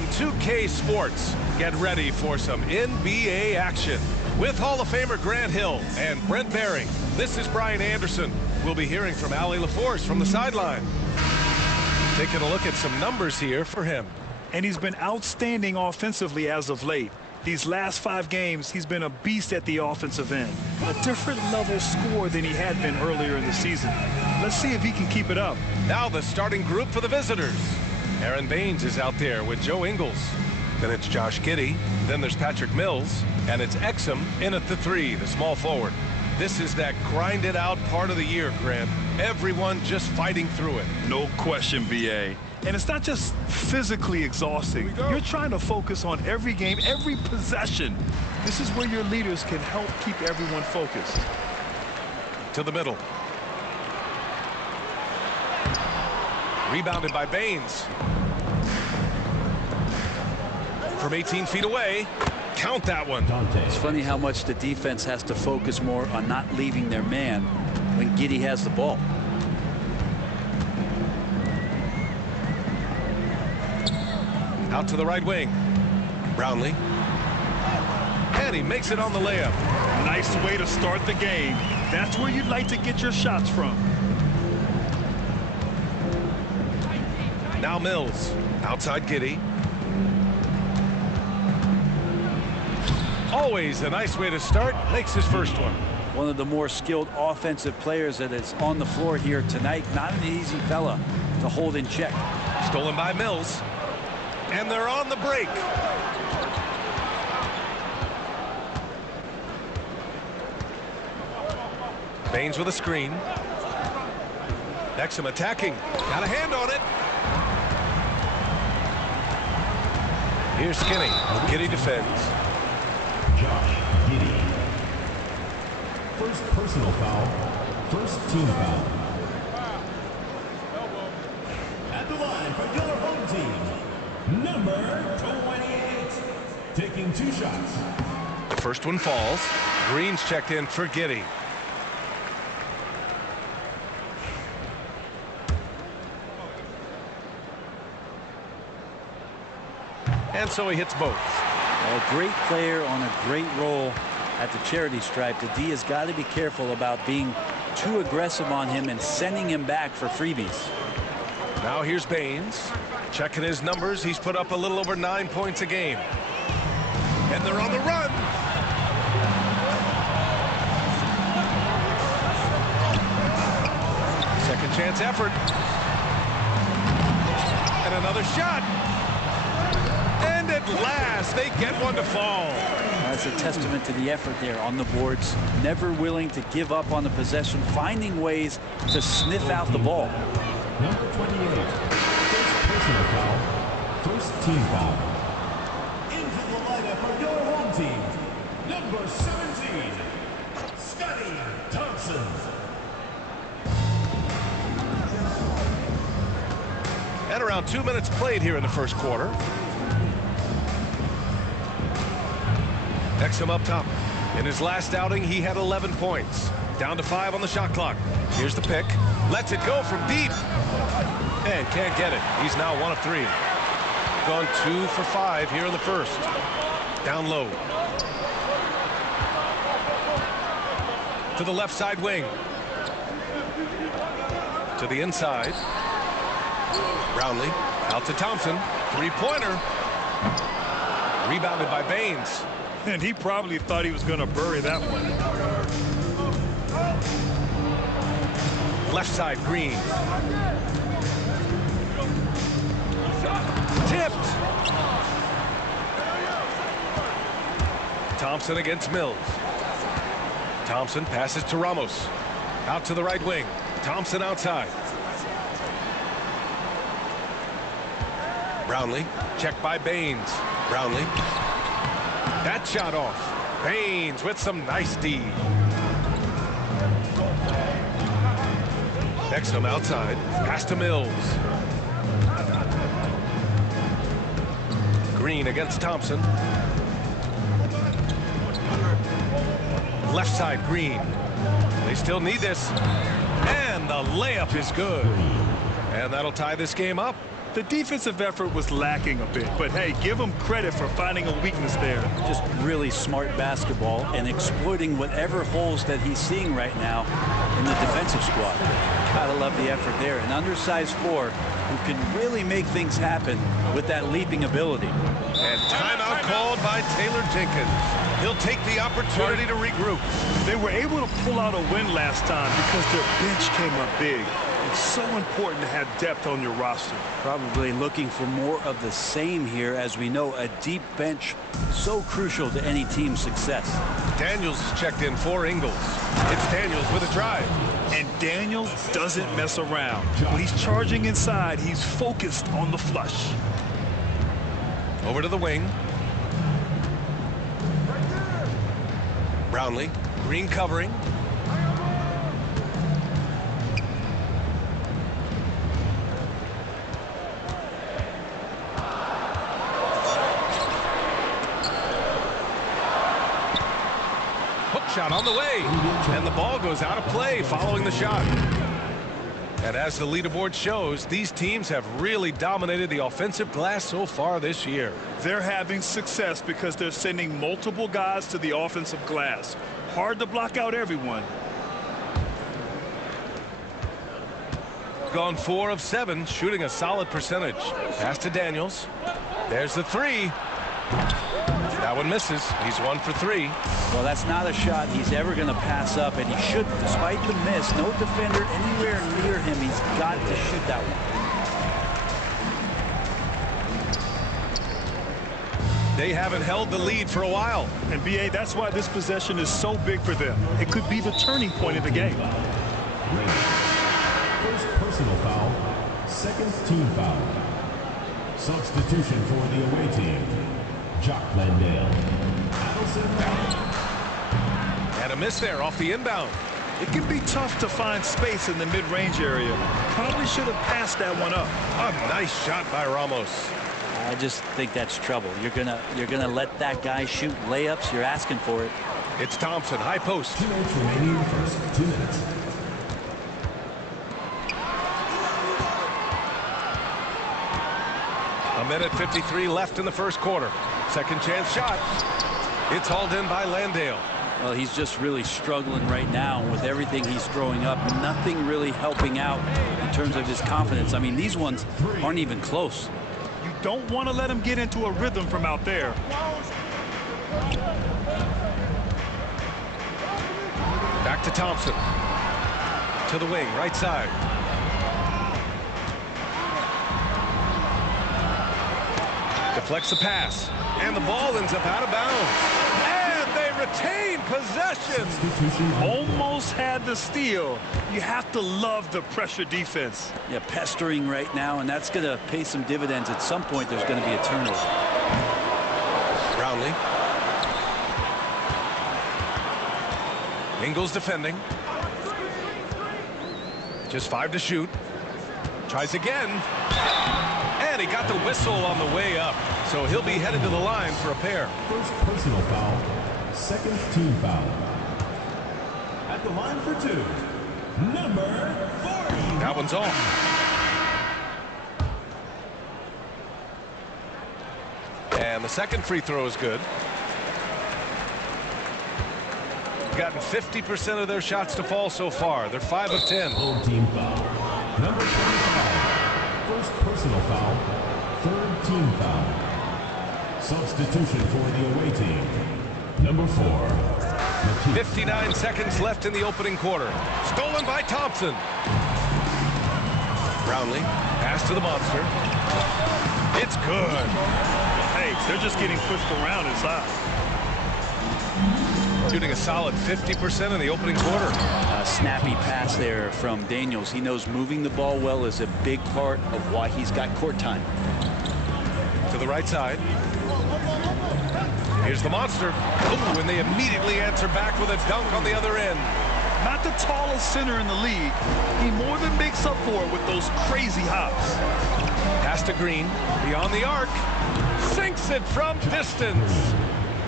From 2K Sports, get ready for some NBA action. With Hall of Famer Grant Hill and Brent Barry, this is Brian Anderson. We'll be hearing from Allie LaForce from the sideline. Taking a look at some numbers here for him. And he's been outstanding offensively as of late. These last 5 games, he's been a beast at the offensive end. A different level score than he had been earlier in the season. Let's see if he can keep it up. Now the starting group for the visitors. Aaron Baines is out there with Joe Ingles. Then it's Josh Giddey. Then there's Patrick Mills. And it's Exum in at the 3, the small forward. This is that grinded out part of the year, Grant. Everyone just fighting through it. No question, BA. And it's not just physically exhausting. You're trying to focus on every game, every possession. This is where your leaders can help keep everyone focused. To the middle. Rebounded by Baines. From 18 feet away. Count that one. It's funny how much the defense has to focus more on not leaving their man when Giddey has the ball. Out to the right wing. Brownlee. And he makes it on the layup. Nice way to start the game. That's where you'd like to get your shots from. Now Mills. Outside Giddey. Always a nice way to start. Makes his first one. One of the more skilled offensive players that is on the floor here tonight. Not an easy fella to hold in check. Stolen by Mills. And they're on the break. Baines with a screen. Exum attacking. Got a hand on it. Here's Skinny. Giddey defends. Josh Giddey. First personal foul. First team foul. At the line for your home team, number 28. Taking 2 shots. The first one falls. Green's checked in for Giddey. And so he hits both. A great player on a great role at the charity stripe. The D has got to be careful about being too aggressive on him and sending him back for freebies. Now here's Baines. Checking his numbers. He's put up a little over 9 points a game. And they're on the run. Second chance effort. And another shot. And at last, they get one to fall. That's a testament to the effort there on the boards. Never willing to give up on the possession, finding ways to sniff out the ball. Number 28. First personal foul. First team foul. Into the lineup for your home team, number 17, Scotty Thompson. And around 2 minutes played here in the first quarter. Exum up top. In his last outing, he had 11 points. Down to 5 on the shot clock. Here's the pick. Lets it go from deep. And can't get it. He's now 1 of 3. Gone 2 for 5 here in the first. Down low. To the left side wing. To the inside. Brownlee. Out to Thompson. 3-pointer. Rebounded by Baines. And he probably thought he was going to bury that one. Left side, Green. Tipped. Thompson against Mills. Thompson passes to Ramos. Out to the right wing. Thompson outside. Brownlee. Checked by Baines. Brownlee. That shot off. Baines with some nice D. Exum outside. Pass to Mills. Green against Thompson. Left side, Green. They still need this. And the layup is good. And that'll tie this game up. The defensive effort was lacking a bit, but hey, give him credit for finding a weakness there. Just really smart basketball and exploiting whatever holes that he's seeing right now in the defensive squad. Gotta love the effort there. An undersized 4 who can really make things happen with that leaping ability. And timeout called by Taylor Jenkins. He'll take the opportunity to regroup. They were able to pull out a win last time because their bench came up big. It's so important to have depth on your roster. Probably looking for more of the same here, as we know a deep bench so crucial to any team's success. Daniels is checked in for Ingles. It's Daniels with a drive. And Daniels doesn't mess around. When he's charging inside, he's focused on the flush. Over to the wing. Brownlee, green covering. Hook shot on the way, and the ball goes out of play following the shot. And as the leaderboard shows, these teams have really dominated the offensive glass so far this year. They're having success because they're sending multiple guys to the offensive glass. Hard to block out everyone. Gone 4 of 7, shooting a solid percentage. Pass to Daniels. There's the 3. That one misses. He's 1 for 3. Well, that's not a shot he's ever going to pass up, and he should, despite the miss. No defender anywhere near him. He's got to shoot that one. They haven't held the lead for a while. And BA, that's why this possession is so big for them. It could be the turning point of the game. First personal foul, second team foul. Substitution for the away team, Jock Landale. And a miss there off the inbound. It can be tough to find space in the mid-range area. Probably should have passed that one up. A nice shot by Ramos. I just think that's trouble. You're gonna let that guy shoot layups. You're asking for it. It's Thompson, high post. 2 minutes remaining, first 2 minutes. A minute 53 left in the first quarter. Second chance shot. It's hauled in by Landale. Well, he's just really struggling right now with everything he's throwing up. Nothing really helping out in terms of his confidence. I mean, these ones aren't even close. You don't want to let him get into a rhythm from out there. Back to Thompson. To the wing, right side. Deflects the pass. And the ball ends up out of bounds. And they retain possession. Almost had the steal. You have to love the pressure defense. Yeah, pestering right now, and that's going to pay some dividends. At some point, there's going to be a turnover. Brownlee. Ingles defending. Just 5 to shoot. Tries again. And he got the whistle on the way up. So he'll be headed to the line for a pair. First personal foul, second team foul. At the line for 2, number 40. That one's off. And the second free throw is good. Gotten 50% of their shots to fall so far. They're 5 of 10. Home team foul. Number 25. First personal foul, third team foul. Substitution for the away team, number 4. 59 seconds left in the opening quarter. Stolen by Thompson. Brownlee, pass to the MondSter. It's good. Hey, they're just getting pushed around inside. Shooting a solid 50% in the opening quarter. A snappy pass there from Daniels. He knows moving the ball well is a big part of why he's got court time. To the right side. Here's the MondSter. Oh, and they immediately answer back with a dunk on the other end. Not the tallest center in the league. He more than makes up for it with those crazy hops. Pass to Green. Beyond the arc. Sinks it from distance.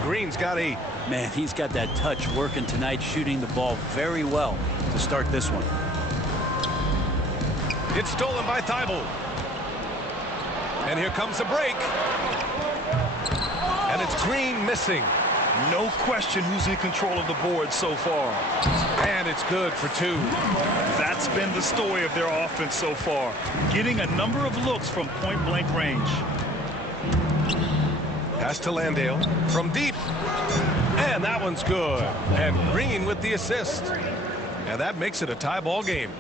Green's got 8. Man, he's got that touch working tonight, shooting the ball very well to start this one. It's stolen by Thibault. And here comes a break. And it's Green missing. No question who's in control of the board so far. And it's good for 2. That's been the story of their offense so far. Getting a number of looks from point-blank range. Pass to Landale from deep. And that one's good. And Green with the assist. And that makes it a tie ball game.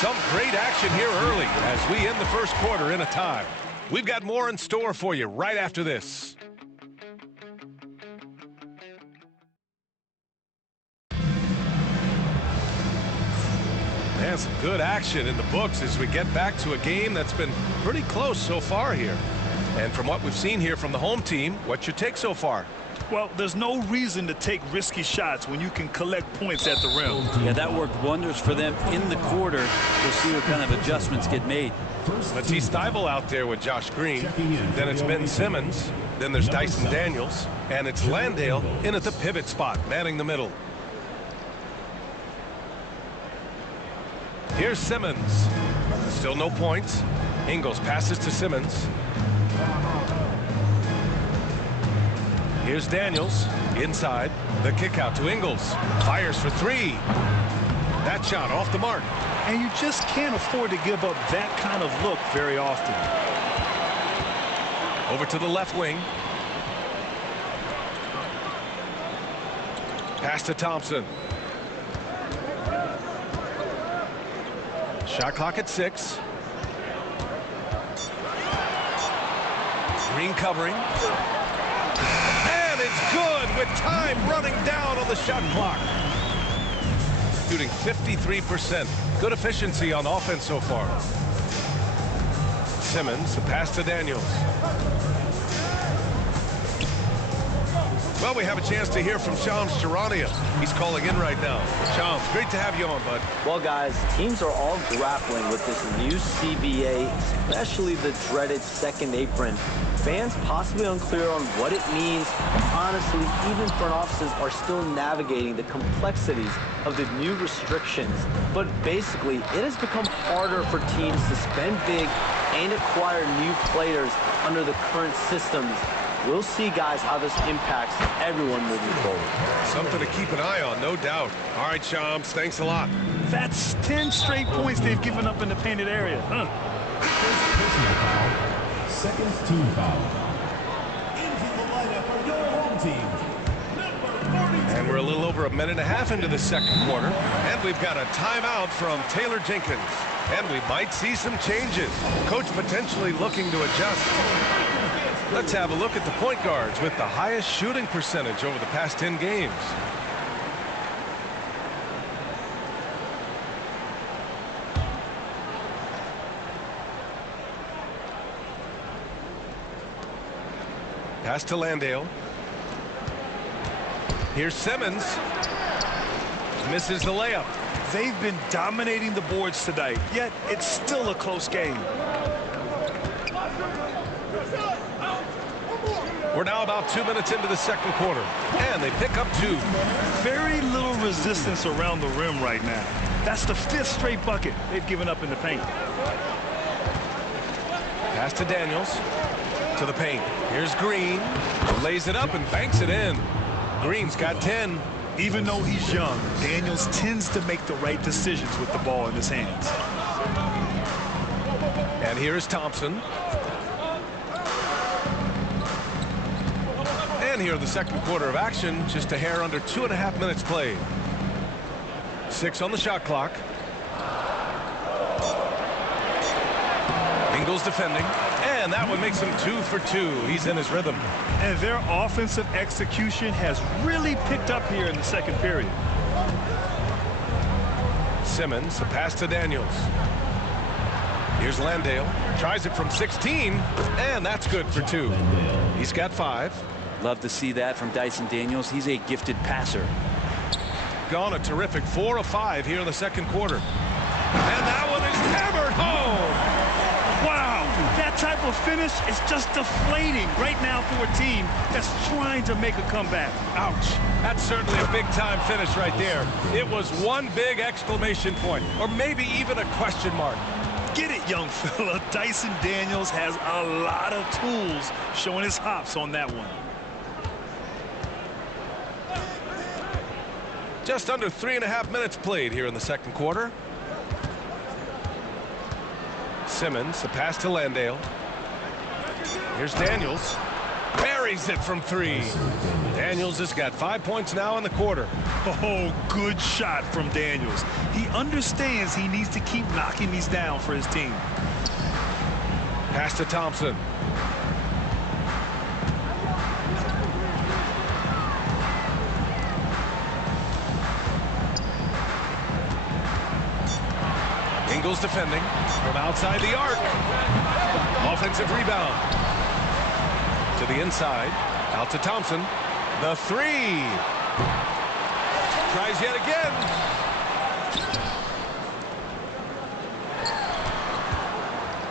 Some great action here early as we end the first quarter in a tie. We've got more in store for you right after this. And some good action in the books as we get back to a game that's been pretty close so far here. And from what we've seen here from the home team, what's your take so far? Well, there's no reason to take risky shots when you can collect points at the rim. Yeah, that worked wonders for them in the quarter. We'll see what kind of adjustments get made. Let's see Stiebel out there with Josh Green. Then it's Ben Simmons. Then there's Dyson Daniels. And it's Landale in at the pivot spot, manning the middle. Here's Simmons. Still no points. Ingles passes to Simmons. Here's Daniels inside. The kick out to Ingles. Fires for 3. That shot off the mark. And you just can't afford to give up that kind of look very often. Over to the left wing. Pass to Thompson. Shot clock at 6. Green covering. And it's good with time running down on the shot clock. Shooting 53%. Good efficiency on offense so far. Simmons, the pass to Daniels. Well, we have a chance to hear from Shams Charania. He's calling in right now. Shams, great to have you on, bud. Well, guys, teams are all grappling with this new CBA, especially the dreaded second apron. Fans possibly unclear on what it means. Honestly, even front offices are still navigating the complexities of the new restrictions. But basically, it has become harder for teams to spend big and acquire new players under the current systems. We'll see, guys, how this impacts everyone moving forward. Something to keep an eye on, no doubt. All right, Shams, thanks a lot. That's 10 straight points they've given up in the painted area. First personal foul. Second team foul. Into the lineup for your home team, number 42. And we're a little over a minute and a half into the second quarter. And we've got a timeout from Taylor Jenkins. And we might see some changes. Coach potentially looking to adjust. Let's have a look at the point guards with the highest shooting percentage over the past 10 games. Pass to Landale. Here's Simmons. Misses the layup. They've been dominating the boards tonight, yet it's still a close game. We're now about 2 minutes into the second quarter, and they pick up 2. Very little resistance around the rim right now. That's the 5th straight bucket they've given up in the paint. Pass to Daniels. To the paint. Here's Green. Lays it up and banks it in. Green's got 10. Even though he's young, Daniels tends to make the right decisions with the ball in his hands. And here is Thompson. And here the second quarter of action, just a hair under 2.5 minutes played. 6 on the shot clock. Ingles defending, and that one makes him 2 for 2. He's in his rhythm. And their offensive execution has really picked up here in the second period. Simmons, the pass to Daniels. Here's Landale, tries it from 16, and that's good for 2. He's got 5. Love to see that from Dyson Daniels. He's a gifted passer. Gone a terrific 4 of 5 here in the second quarter. And that one is hammered home. Wow, that type of finish is just deflating right now for a team that's trying to make a comeback. Ouch. That's certainly a big-time finish right there. It was one big exclamation point, or maybe even a question mark. Get it, young fella. Dyson Daniels has a lot of tools, showing his hops on that one. Just under 3.5 minutes played here in the second quarter. Simmons, the pass to Landale. Here's Daniels. Buries it from 3. Daniels has got 5 points now in the quarter. Oh, good shot from Daniels. He understands he needs to keep knocking these down for his team. Pass to Thompson. Ingles defending from outside the arc. Offensive rebound. To the inside. Out to Thompson. The 3. Tries yet again.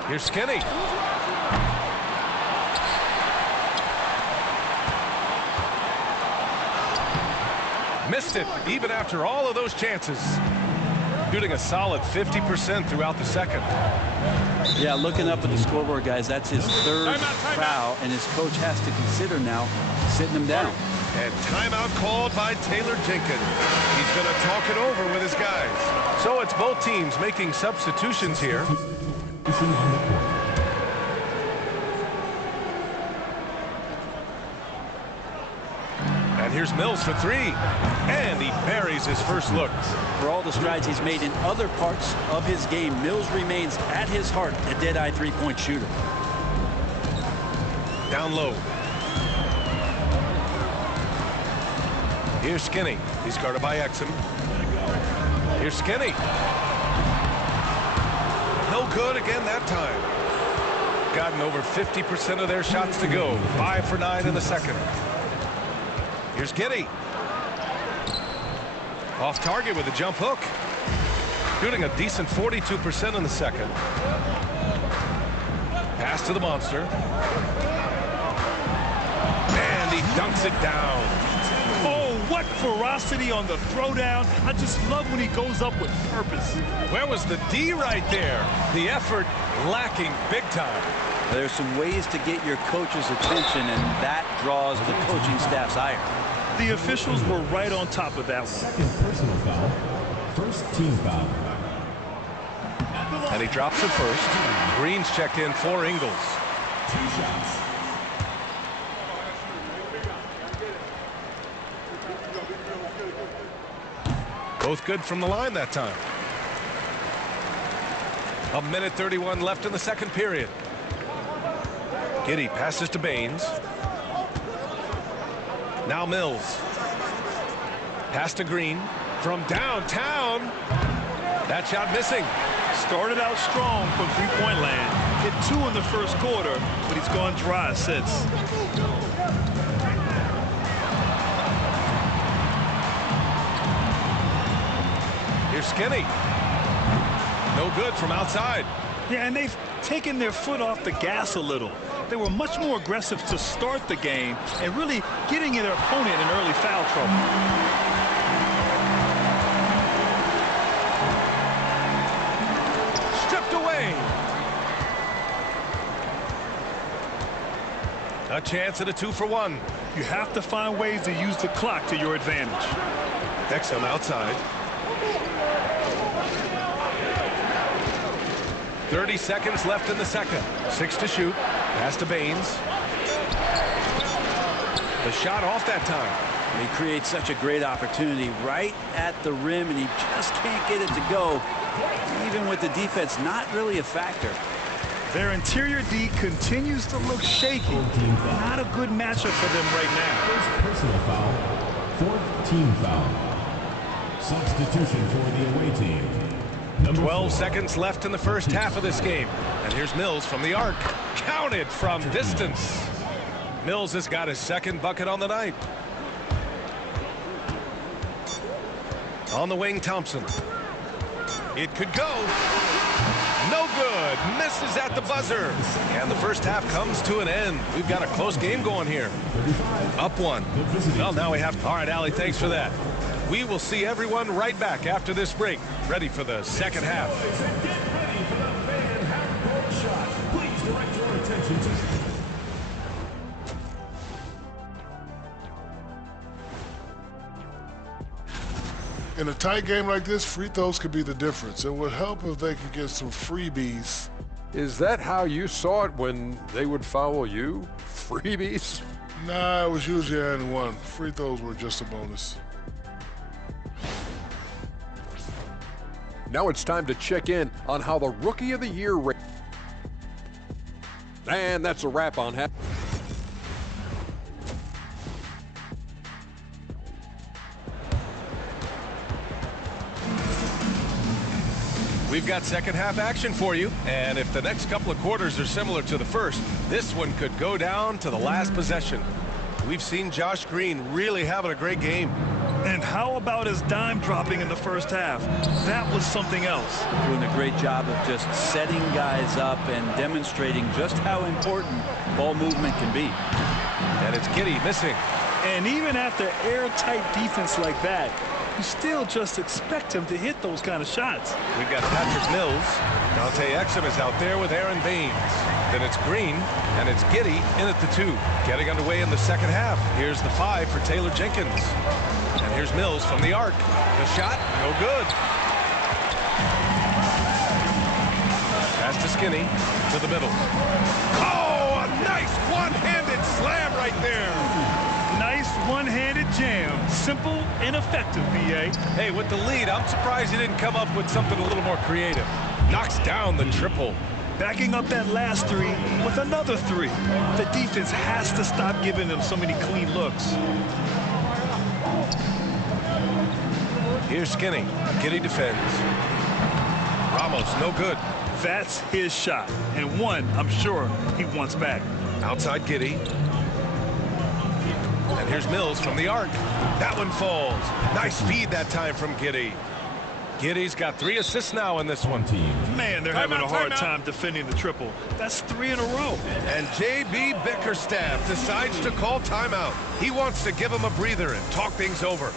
Here's Skinny. Missed it even after all of those chances. Shooting a solid 50% throughout the second. Yeah, looking up at the scoreboard, guys, that's his third foul, and his coach has to consider now sitting him down. And timeout called by Taylor Jenkins. He's going to talk it over with his guys. So it's both teams making substitutions here. And here's Mills for 3. And he buries his first look. For all the strides he's made in other parts of his game, Mills remains at his heart a dead-eye three-point shooter. Down low. Here's Skinny. He's guarded by Exum. Here's Skinny. No good again that time. Gotten over 50% of their shots to go. 5 for 9 in the second. Here's Giddey. Off target with a jump hook. Shooting a decent 42% in the second. Pass to the MondSter. And he dunks it down. Oh, what ferocity on the throwdown. I just love when he goes up with purpose. Where was the D right there? The effort lacking big time. There's some ways to get your coach's attention, and that draws the coaching staff's ire. The officials were right on top of that one. Second personal foul. First team foul. And he drops it first. Green's checked in for Ingles. 2 shots. Both good from the line that time. 1:31 left in the second period. Giddey passes to Baines. Now Mills. Pass to Green from downtown. That shot missing. Started out strong from three-point land. Hit 2 in the first quarter, but he's gone dry since. Here's Skinny. No good from outside. Yeah, and they've taken their foot off the gas a little. They were much more aggressive to start the game and really getting their opponent in early foul trouble. Stripped away. A chance at a 2-for-1. You have to find ways to use the clock to your advantage. Exum outside. 30 seconds left in the second. 6 to shoot. Pass to Baines. The shot off that time. He creates such a great opportunity right at the rim, and he just can't get it to go. Even with the defense not really a factor. Their interior D continues to look shaky. Not a good matchup for them right now. First personal foul. Fourth team foul. Substitution for the away team. 12 seconds left in the first half of this game. And here's Mills from the arc. Counted from distance. Mills has got his second bucket on the night. On the wing, Thompson. It could go. No good. Misses at the buzzer. And the first half comes to an end. We've got a close game going here. Up 1. Well, now we have... All right, Allie, thanks for that. We will see everyone right back after this break, ready for the second half. shot. Please direct your attention to... In a tight game like this, free throws could be the difference. It would help if they could get some freebies. Is that how you saw it when they would foul you? Freebies? Nah, it was usually and one. Free throws were just a bonus. Now it's time to check in on how the Rookie of the Year race. And that's a wrap on half. We've got second half action for you, and if the next couple of quarters are similar to the first, this one could go down to the last possession. We've seen Josh Green really having a great game. And how about his dime dropping in the first half? That was something else. Doing a great job of just setting guys up and demonstrating just how important ball movement can be. And it's Giddey missing. And even after airtight defense like that, you still just expect him to hit those kind of shots. We've got Patrick Mills. Dante Exum is out there with Aaron Baines. Then it's Green, and it's Giddey in at the 2. Getting underway in the second half. Here's the 5 for Taylor Jenkins. And here's Mills from the arc. The shot, no good. Pass to Skinny, to the middle. Oh, a nice one-handed slam right there. Nice one-handed jam. Simple and effective, B.A. Hey, with the lead, I'm surprised he didn't come up with something a little more creative. Knocks down the triple. Backing up that last 3 with another 3. The defense has to stop giving them so many clean looks. Here's Skinny. Giddey defends. Ramos, no good. That's his shot, and one I'm sure he wants back. Outside Giddey. And here's Mills from the arc. That one falls. Nice speed that time from Giddey. Giddey's got 3 assists now in this one. Man, they're having a hard time defending the triple. That's 3 in a row. And J.B. Bickerstaff decides to call timeout. He wants to give him a breather and talk things over.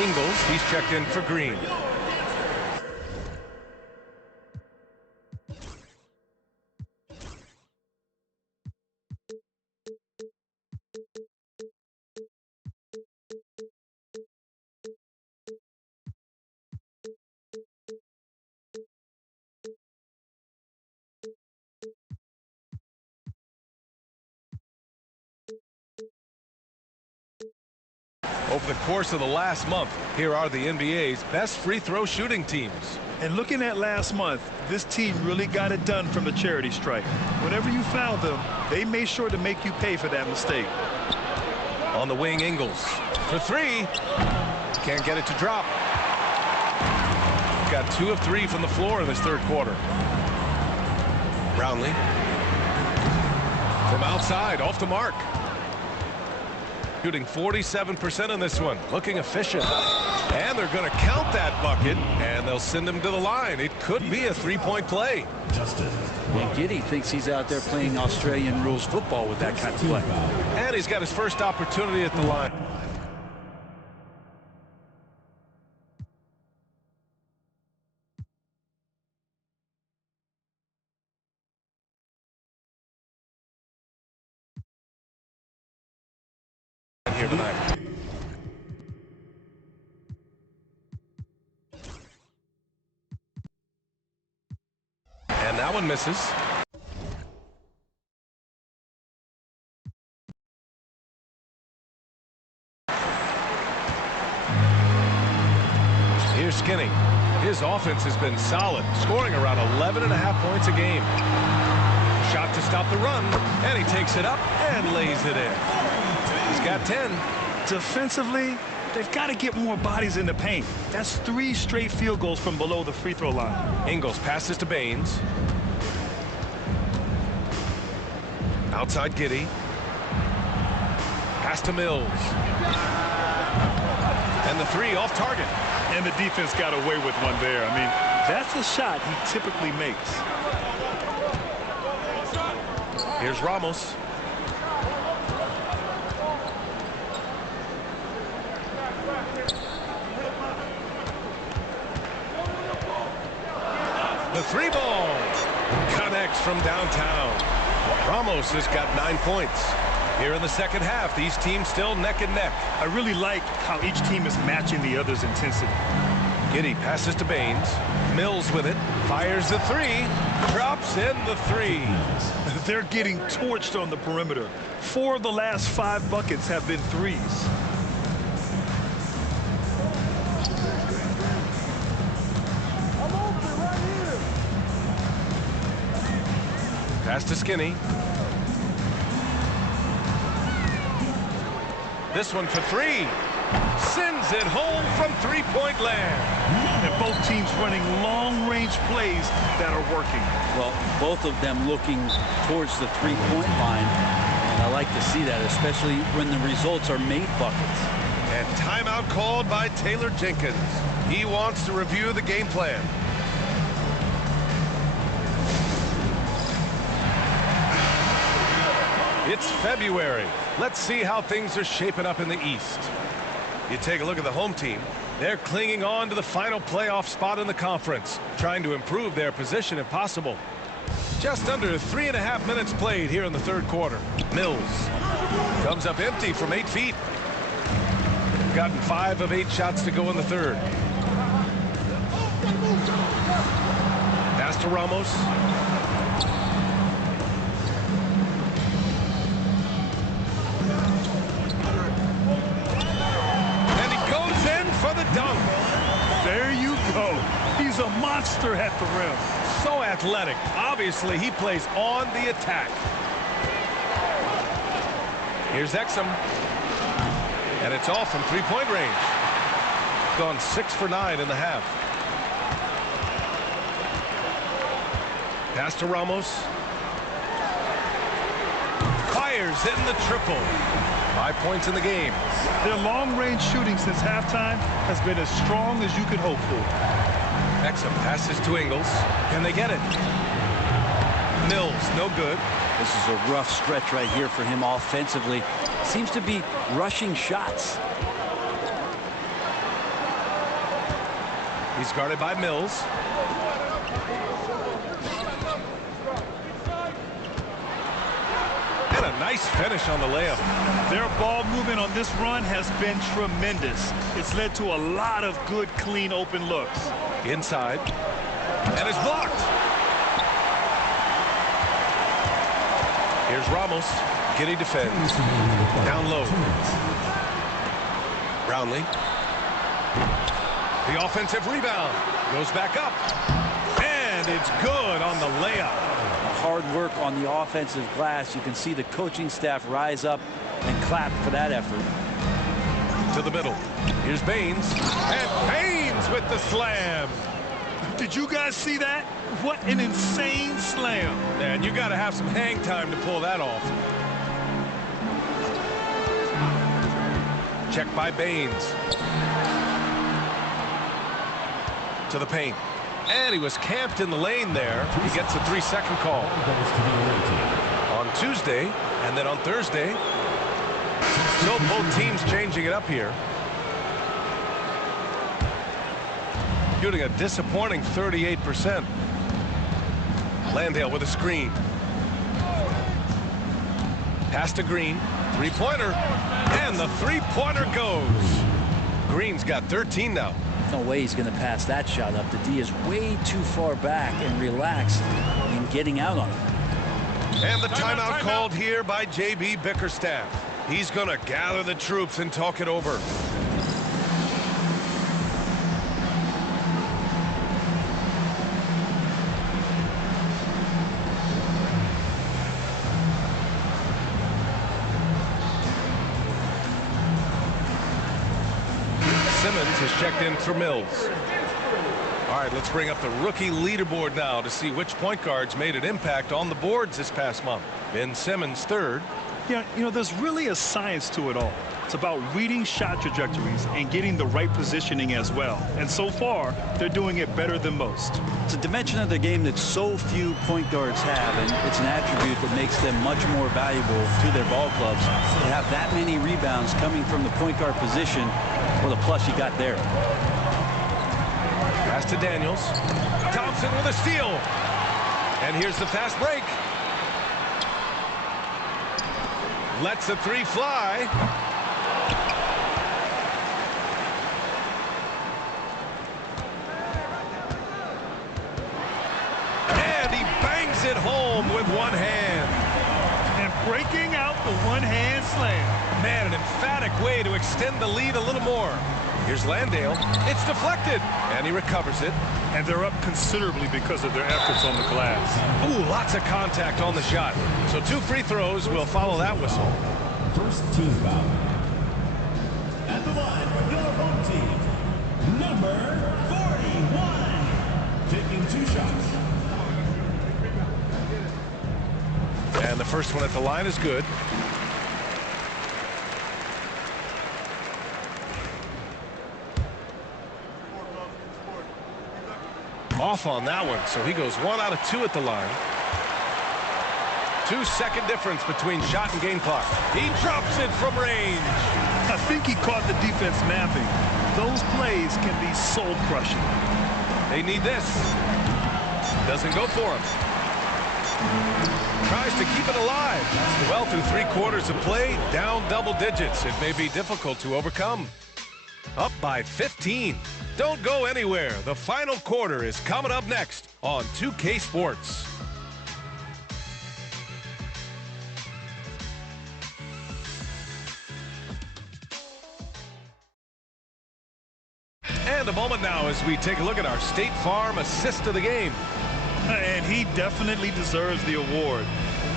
Ingles, he's checked in for Green. Over the course of the last month, here are the NBA's best free throw shooting teams. And looking at last month, this team really got it done from the charity stripe. Whenever you fouled them, they made sure to make you pay for that mistake. On the wing, Ingles for 3. Can't get it to drop. Got 2 of 3 from the floor in this third quarter. Brownlee from outside, off the mark. Shooting 47% in this one, looking efficient. And they're going to count that bucket, and they'll send him to the line. It could be a 3-point play. And Giddey thinks he's out there playing Australian rules football with that kind of play. And he's got his first opportunity at the line. Here tonight. And that one misses. Here's Skinny. His offense has been solid, scoring around 11.5 points a game. Shot to stop the run, and he takes it up and lays it in. He's got 10. Defensively, they've got to get more bodies in the paint. That's 3 straight field goals from below the free throw line. Ingles passes to Baines. Outside Giddey. Pass to Mills. And the 3 off target. And the defense got away with one there. I mean, that's a shot he typically makes. Here's Ramos. The three ball connects from downtown. Ramos has got 9 points. Here in the second half, these teams still neck and neck. I really like how each team is matching the other's intensity. Giddey passes to Baines. Mills with it. Fires the three. Drops in the three. They're getting torched on the perimeter. 4 of the last 5 buckets have been threes. Pass to Skinny. This one for three. Sends it home from three-point land. And both teams running long-range plays that are working. Well, both of them looking towards the three-point line. And I like to see that, especially when the results are made buckets. And timeout called by Taylor Jenkins. He wants to review the game plan. It's February. Let's see how things are shaping up in the East. You take a look at the home team. They're clinging on to the final playoff spot in the conference, trying to improve their position if possible. Just under 3.5 minutes played here in the third quarter. Mills comes up empty from 8 feet. Gotten 5 of 8 shots to go in the third. Pass to Ramos. For the dunk. There you go. He's a monster at the rim. So athletic. Obviously, he plays on the attack. Here's Exum. And it's all from three-point range. Gone 6 for 9 in the half. Pass to Ramos. Fires in the triple. 5 points in the game. Their long-range shooting since halftime has been as strong as you could hope for. Exum passes to Ingles. Can they get it? Mills, no good. This is a rough stretch right here for him offensively. Seems to be rushing shots. He's guarded by Mills. And a nice finish on the layup. Their ball movement on this run has been tremendous. It's led to a lot of good, clean, open looks. Inside. And it's blocked. Here's Ramos. Giddey defends. Down low. Brownlee. The offensive rebound. Goes back up. And it's good on the layup. Hard work on the offensive glass. You can see the coaching staff rise up and clap for that effort. To the middle. Here's Baines. And Baines with the slam. Did you guys see that? What an insane slam. Man, you got to have some hang time to pull that off. Check by Baines. To the paint. And he was camped in the lane there. He gets a 3-second call. On Tuesday and then on Thursday. So both teams changing it up here. Shooting a disappointing 38%. Landale with a screen. Pass to Green. Three-pointer. And the three-pointer goes. Green's got 13 now. No way he's going to pass that shot up. The D is way too far back and relaxed in getting out on it. And the timeout called here by J.B. Bickerstaff. He's going to gather the troops and talk it over. Simmons has checked in for Mills. All right, let's bring up the rookie leaderboard now to see which point guards made an impact on the boards this past month. Ben Simmons third. Yeah, you know, there's really a science to it all. It's about reading shot trajectories and getting the right positioning as well. And so far, they're doing it better than most. It's a dimension of the game that so few point guards have, and it's an attribute that makes them much more valuable to their ball clubs. To have that many rebounds coming from the point guard position, well, the plus you got there. Pass to Daniels. Thompson with a steal. And here's the fast break. Lets the three fly. And he bangs it home with one hand. And breaking out the one-hand slam. Man, an emphatic way to extend the lead a little more. Here's Landale. It's deflected. And he recovers it. And they're up considerably because of their efforts on the glass. Ooh, lots of contact on the shot. So 2 free throws will follow that whistle. First team foul. At the line for your home team, number 41. Taking 2 shots. And the first one at the line is good. Off on that one, so he goes 1 out of 2 at the line. 2-second difference between shot and game clock. He drops it from range. I think he caught the defense napping. Those plays can be soul-crushing. They need this. Doesn't go for him. Tries to keep it alive. Well, through 3 quarters of play, down double digits. It may be difficult to overcome. Up by 15. Don't go anywhere. The final quarter is coming up next on 2K Sports. And a moment now as we take a look at our State Farm assist of the game. And he definitely deserves the award.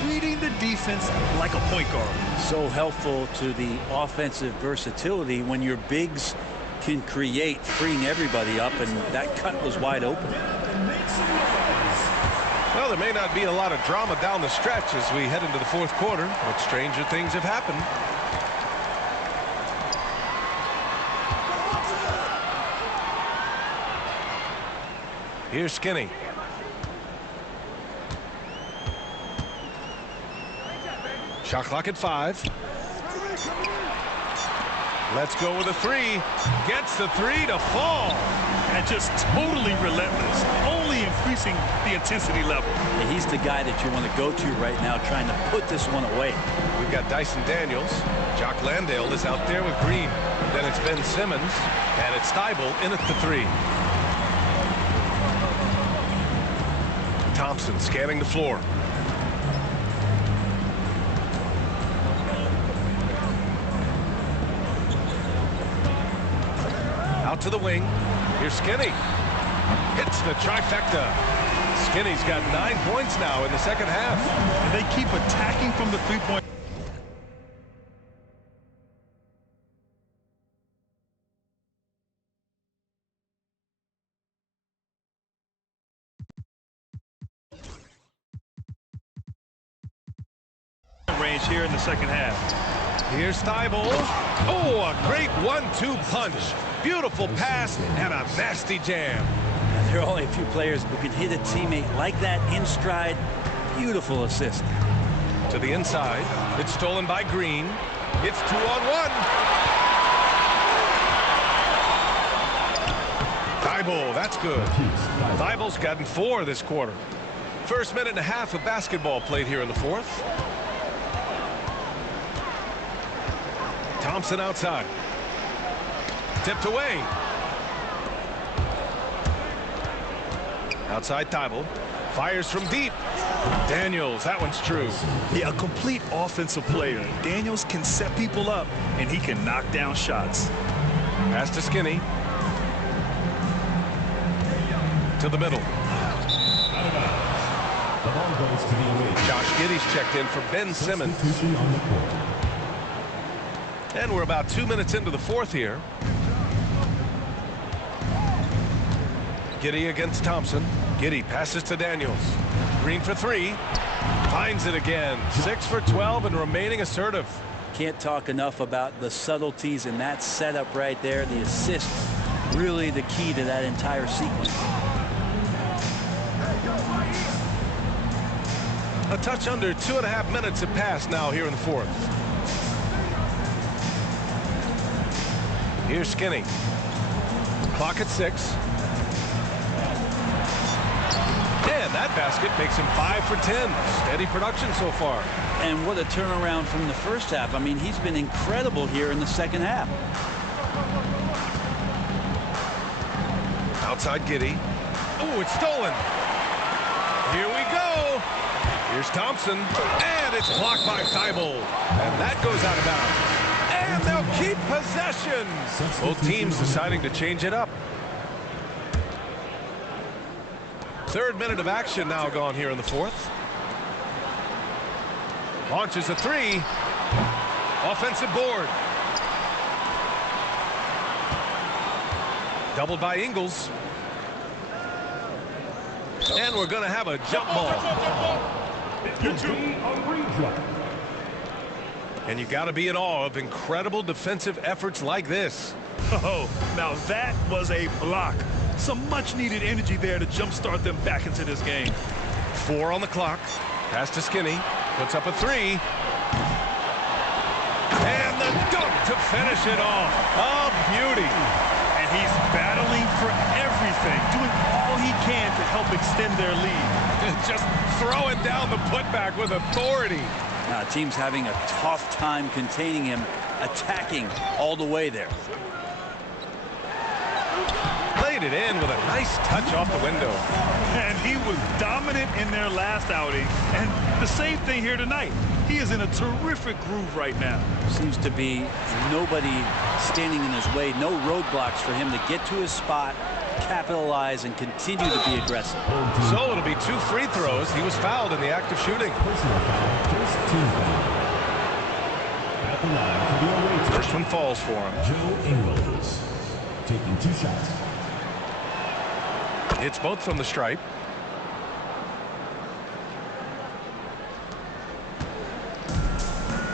Reading the defense like a point guard. So helpful to the offensive versatility when your bigs can create, freeing everybody up, and that cut was wide open. Well, there may not be a lot of drama down the stretch as we head into the 4th quarter, but stranger things have happened. Here's Skinny. Shot clock at 5. Let's go with a 3. Gets the 3 to fall. And just totally relentless, only increasing the intensity level. And he's the guy that you want to go to right now, trying to put this one away. We've got Dyson Daniels. Jock Landale is out there with Green. Then it's Ben Simmons. And it's Thibault in at the 3. Thompson scanning the floor. Out to the wing. Here's Skinny. Hits the trifecta. Skinny's got 9 points now in the second half. And they keep attacking from the three-point. Range here in the second half. Here's Thibault. Oh, a great 1-2 punch. Beautiful pass and a nasty jam. And there are only a few players who can hit a teammate like that in stride. Beautiful assist. To the inside. It's stolen by Green. It's 2-on-1. Thibault, that's good. Thibault's gotten 4 this quarter. First minute and a half of basketball played here in the 4th. Thompson outside. Tipped away. Outside Thibault. Fires from deep. Daniels, that one's true. Yeah, a complete offensive player. Daniels can set people up, and he can knock down shots. Pass to Skinny. To the middle. The ball goes to the away. Josh Giddey's checked in for Ben Simmons. Substitution on the court. And we're about 2 minutes into the 4th here. Giddey against Thompson. Giddey passes to Daniels. Green for 3. Finds it again. 6 for 12 and remaining assertive. Can't talk enough about the subtleties in that setup right there. The assist, really the key to that entire sequence. A touch under 2.5 minutes have passed now here in the fourth. Here's Skinny. Clock at 6. And that basket makes him 5 for 10. Steady production so far. And what a turnaround from the first half. I mean, he's been incredible here in the second half. Outside Giddey. Oh, it's stolen. Here we go. Here's Thompson. And it's blocked by Thibault. And that goes out of bounds. And they'll keep possession. Both teams deciding to change it up. Third minute of action now gone here in the fourth. Launches a 3. Offensive board. Doubled by Ingles. And we're going to have a jump ball. And you got to be in awe of incredible defensive efforts like this. Oh, now that was a block. Some much-needed energy there to jumpstart them back into this game. 4 on the clock. Pass to Skinny. Puts up a 3. And the dunk to finish it off. A beauty. And he's battling for everything, doing all he can to help extend their lead. Just throwing down the putback with authority. Team's having a tough time containing him, attacking all the way there. Laid it in with a nice touch off the window. And he was dominant in their last outing. And the same thing here tonight. He is in a terrific groove right now. Seems to be nobody standing in his way. No roadblocks for him to get to his spot, capitalize, and continue to be aggressive. So it'll be 2 free throws. He was fouled in the act of shooting. First one falls for him. Joe Ingles taking 2 shots. It's both from the stripe.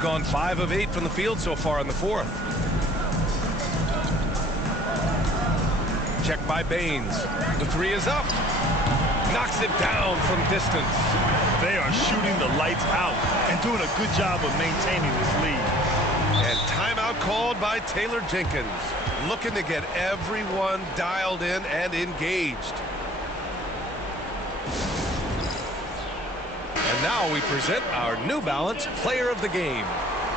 Gone 5 of 8 from the field so far in the fourth. Checked by Baines. The 3 is up. Knocks it down from distance. They are shooting the lights out and doing a good job of maintaining this lead. And timeout called by Taylor Jenkins. Looking to get everyone dialed in and engaged. And now we present our New Balance Player of the Game.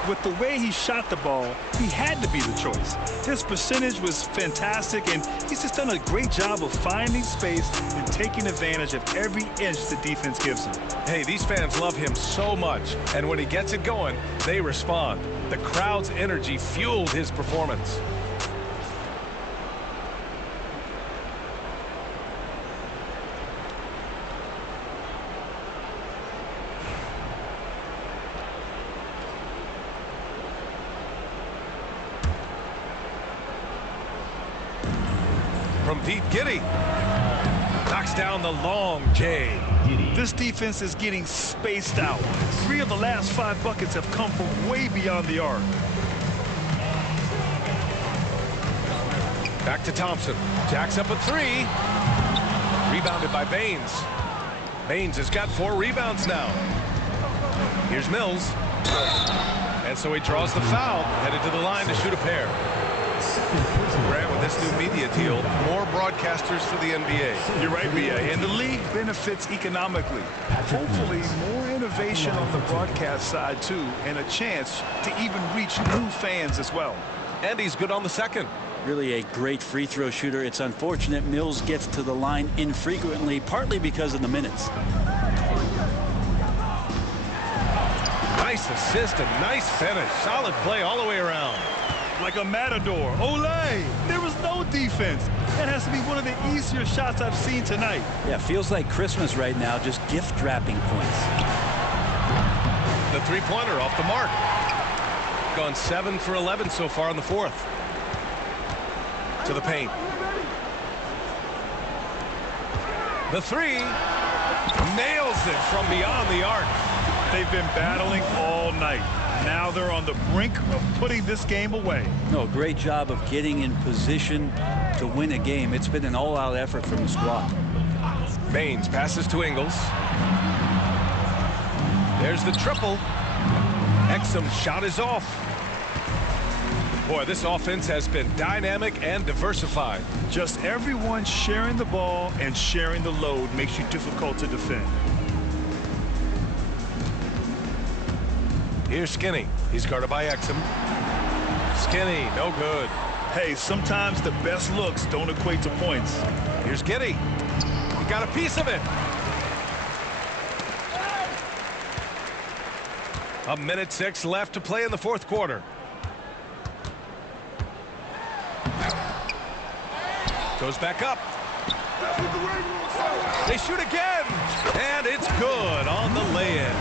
With the way he shot the ball, he had to be the choice. His percentage was fantastic, and he's just done a great job of finding space and taking advantage of every inch the defense gives him. Hey, these fans love him so much, and when he gets it going, they respond. The crowd's energy fueled his performance. From Pete Giddey. Knocks down the long J. This defense is getting spaced out. 3 of the last 5 buckets have come from way beyond the arc. Back to Thompson. Jacks up a 3. Rebounded by Baines. Baines has got 4 rebounds now. Here's Mills. And so he draws the foul, headed to the line to shoot a pair. Grant, with this new media deal, more broadcasters for the NBA. You're right, B.A. And the league benefits economically. Hopefully, more innovation on the broadcast side, too, and a chance to even reach new fans as well. And he's good on the second. Really a great free throw shooter. It's unfortunate Mills gets to the line infrequently, partly because of the minutes. Nice assist and nice finish. Solid play all the way around. Like a matador. Olay! There was no defense. That has to be one of the easier shots I've seen tonight. Yeah, feels like Christmas right now, just gift wrapping points. The 3-pointer off the mark. Gone 7 for 11 so far in the fourth. To the paint. The 3 nails it from beyond the arc. They've been battling all night. Now they're on the brink of putting this game away. No, great job of getting in position to win a game. It's been an all-out effort from the squad. Baines passes to Ingles. There's the triple. Exum's shot is off. Boy, this offense has been dynamic and diversified. Just everyone sharing the ball and sharing the load makes you difficult to defend. Here's Skinny. He's guarded by Exum. Skinny, no good. Hey, sometimes the best looks don't equate to points. Here's Giddy. He got a piece of it. A minute 6 left to play in the fourth quarter. Goes back up. They shoot again. And it's good on the lay-in.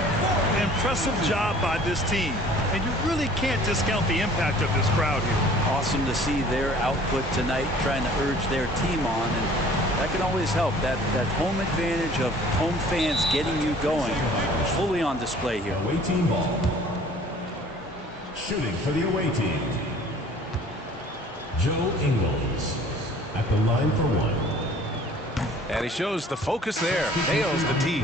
Impressive job by this team. And you really can't discount the impact of this crowd here. Awesome to see their output tonight, trying to urge their team on, and that can always help. That home advantage of home fans getting you going, fully on display here. Away team ball. Shooting for the away team, Joe Ingles at the line for one. And he shows the focus there. Nails the tee.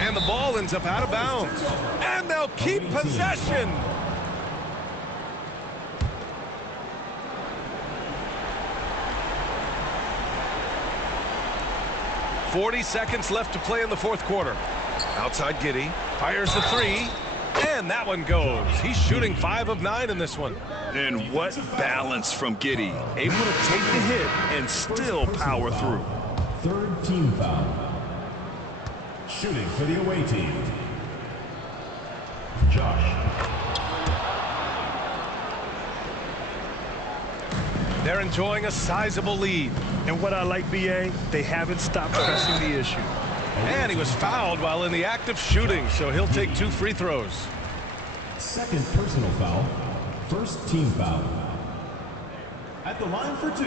And the ball ends up out of bounds. And they'll keep possession. .40 seconds left to play in the fourth quarter. Outside Giddy. Fires the three. And that one goes. He's shooting 5 of 9 in this one. And what balance from Giddy. Able to take the hit and still power through. Third team foul. Shooting for the away team, Josh. They're enjoying a sizable lead. And what I like, BA, they haven't stopped pressing the issue. And he was fouled while in the act of shooting, so he'll take 2 free throws. Second personal foul. First team foul. At the line for 2,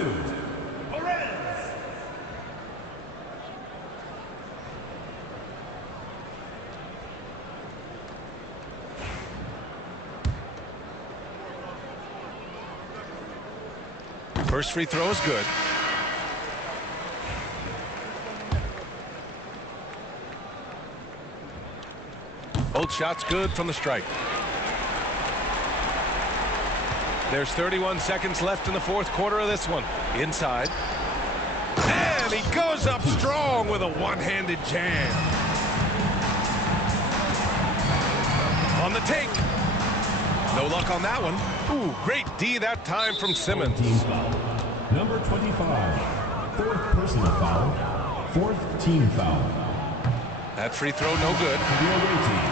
Perez. First free throw is good. Both shots good from the stripe. There's 31 seconds left in the fourth quarter of this one. Inside. And he goes up strong with a one-handed jam. On the take. No luck on that one. Ooh, great D that time from Simmons. Team foul. Number 25. Fourth personal foul. Fourth team foul. That free throw no good. The away team,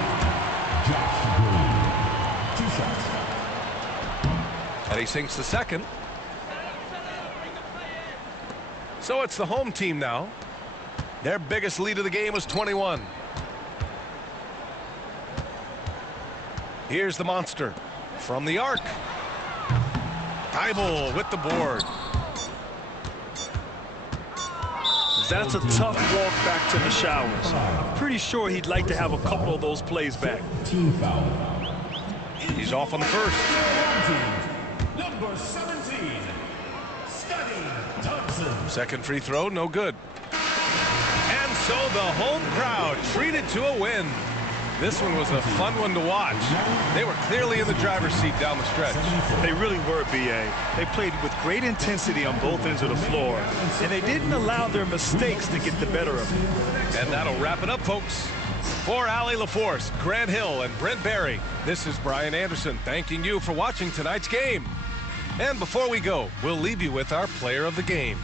Josh Green. 2 shots. And he sinks the second. So it's the home team now. Their biggest lead of the game was 21. Here's the monster from the arc. Thibault with the board. That's a tough walk back to the showers. I'm pretty sure he'd like to have a couple of those plays back. Team foul. He's off on the first. Number 17, Scotty Thompson. Second free throw, no good. And so the home crowd treated to a win. This one was a fun one to watch. They were clearly in the driver's seat down the stretch. They really were, BA. They played with great intensity on both ends of the floor, and they didn't allow their mistakes to get the better of them. And that'll wrap it up, folks. For Allie LaForce, Grant Hill, and Brent Barry, this is Brian Anderson thanking you for watching tonight's game. And before we go, we'll leave you with our player of the game.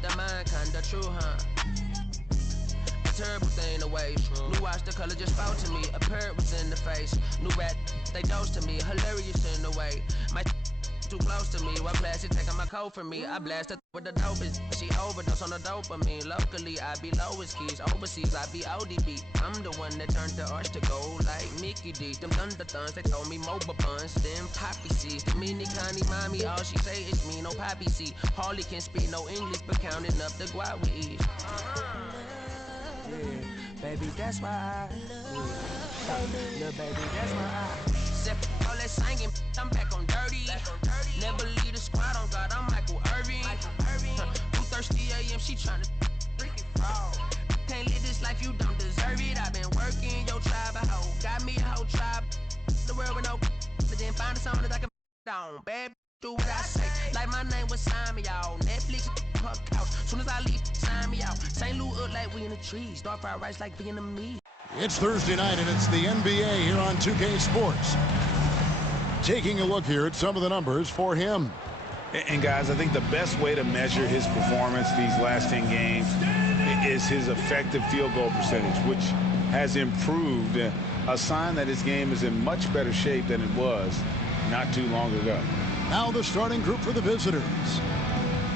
but the mind kinda true, huh? A terrible thing to waste. New watch, the color just spoke to me. A parrot was in the face. New rat, they dose to me. Hilarious in the way. My too close to me. What plastic taking my coat from me? I blast her with the dopest. She overdose on the dopamine. Locally, I be lowest keys. Overseas, I be ODB. I'm the one that turned the arch to gold like Mickey D. Them thunder thuns, they told me mobile buns. Them poppy seeds. The mini Connie mommy, all she say is me, no poppy seed. Harley can speak no English, but counting up the guap with ease. Yeah, baby, that's why little baby, that's why all that singing, I'm back on dirty. Never leave the squad on God, I'm Michael Irving. 2:30 a.m., she tryna can't live this life, you don't deserve it. I've been working, your tribe a hoe. Got me a whole tribe, the world with no but then find a song that I can down. Bad do what I say, like my name was sign me out. Netflix, her couch, soon as I leave, sign me out. St. Louis up like we in the trees, dark fried rice like Vietnamese. It's Thursday night, and it's the NBA here on 2K Sports. Taking a look here at some of the numbers for him. And guys, I think the best way to measure his performance these last 10 games is his effective field goal percentage, which has improved, a sign that his game is in much better shape than it was not too long ago. Now the starting group for the visitors.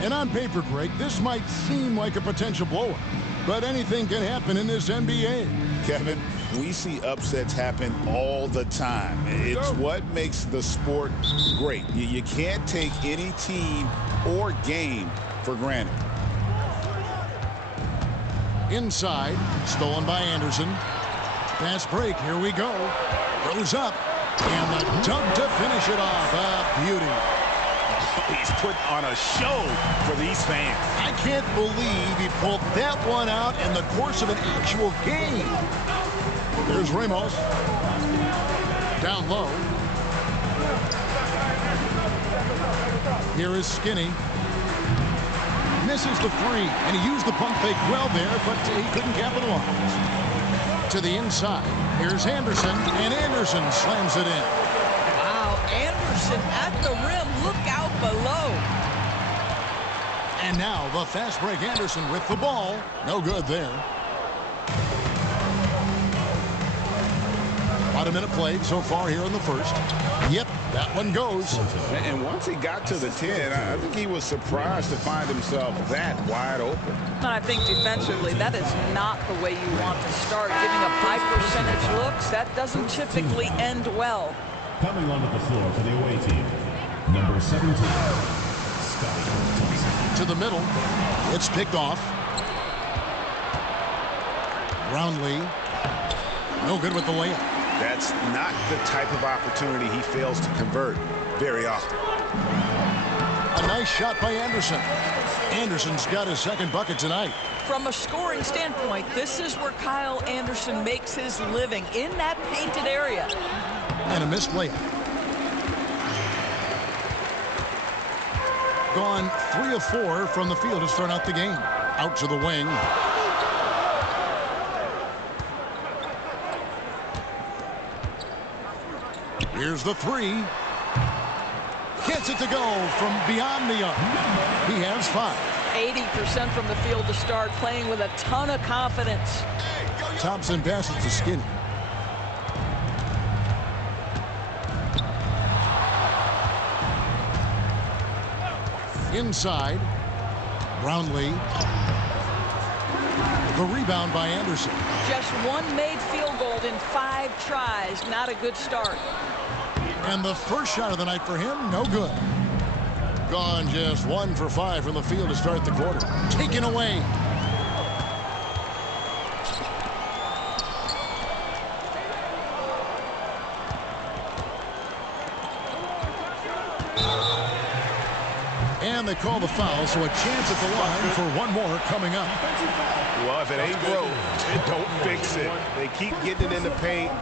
And on paper, Greg, this might seem like a potential blowout, but anything can happen in this NBA. Kevin, we see upsets happen all the time. It's what makes the sport great. You can't take any team or game for granted. Inside, stolen by Anderson. Fast break, here we go. Goes up, and the dunk to finish it off. A beauty. He's put on a show for these fans. I can't believe he pulled that one out in the course of an actual game. There's Ramos. Down low. Here is Skinny. Misses the three, and he used the pump fake well there, but he couldn't capitalize. To the inside, here's Anderson, and Anderson slams it in. Wow, Anderson at the rim. Look out below. And now the fast break Anderson with the ball. No good there. About a minute played so far here in the first. Yep, that one goes. And once he got to the 10, I think he was surprised to find himself that wide open. And I think defensively, that is not the way you want to start. Giving up high percentage looks, that doesn't typically end well. Coming onto the floor for the away team, number 17. To the middle. It's picked off. Brownlee. No good with the layup. That's not the type of opportunity he fails to convert very often. A nice shot by Anderson. Anderson's got his second bucket tonight. From a scoring standpoint, this is where Kyle Anderson makes his living, in that painted area. And a missed layup. Gone 3 of 4 from the field to start out the game. Out to the wing. Here's the three. Gets it to go from beyond the arc. He has 5. 80% from the field to start, playing with a ton of confidence. Thompson passes to Skinny. Inside. Brownlee. The rebound by Anderson. Just one made field goal in 5 tries. Not a good start. And the first shot of the night for him, no good. Gone just 1 for 5 from the field to start the quarter. Taken away. And they call the foul, so a chance at the line for one more coming up. Well, if it ain't broke, don't fix it. They keep getting it in the paint.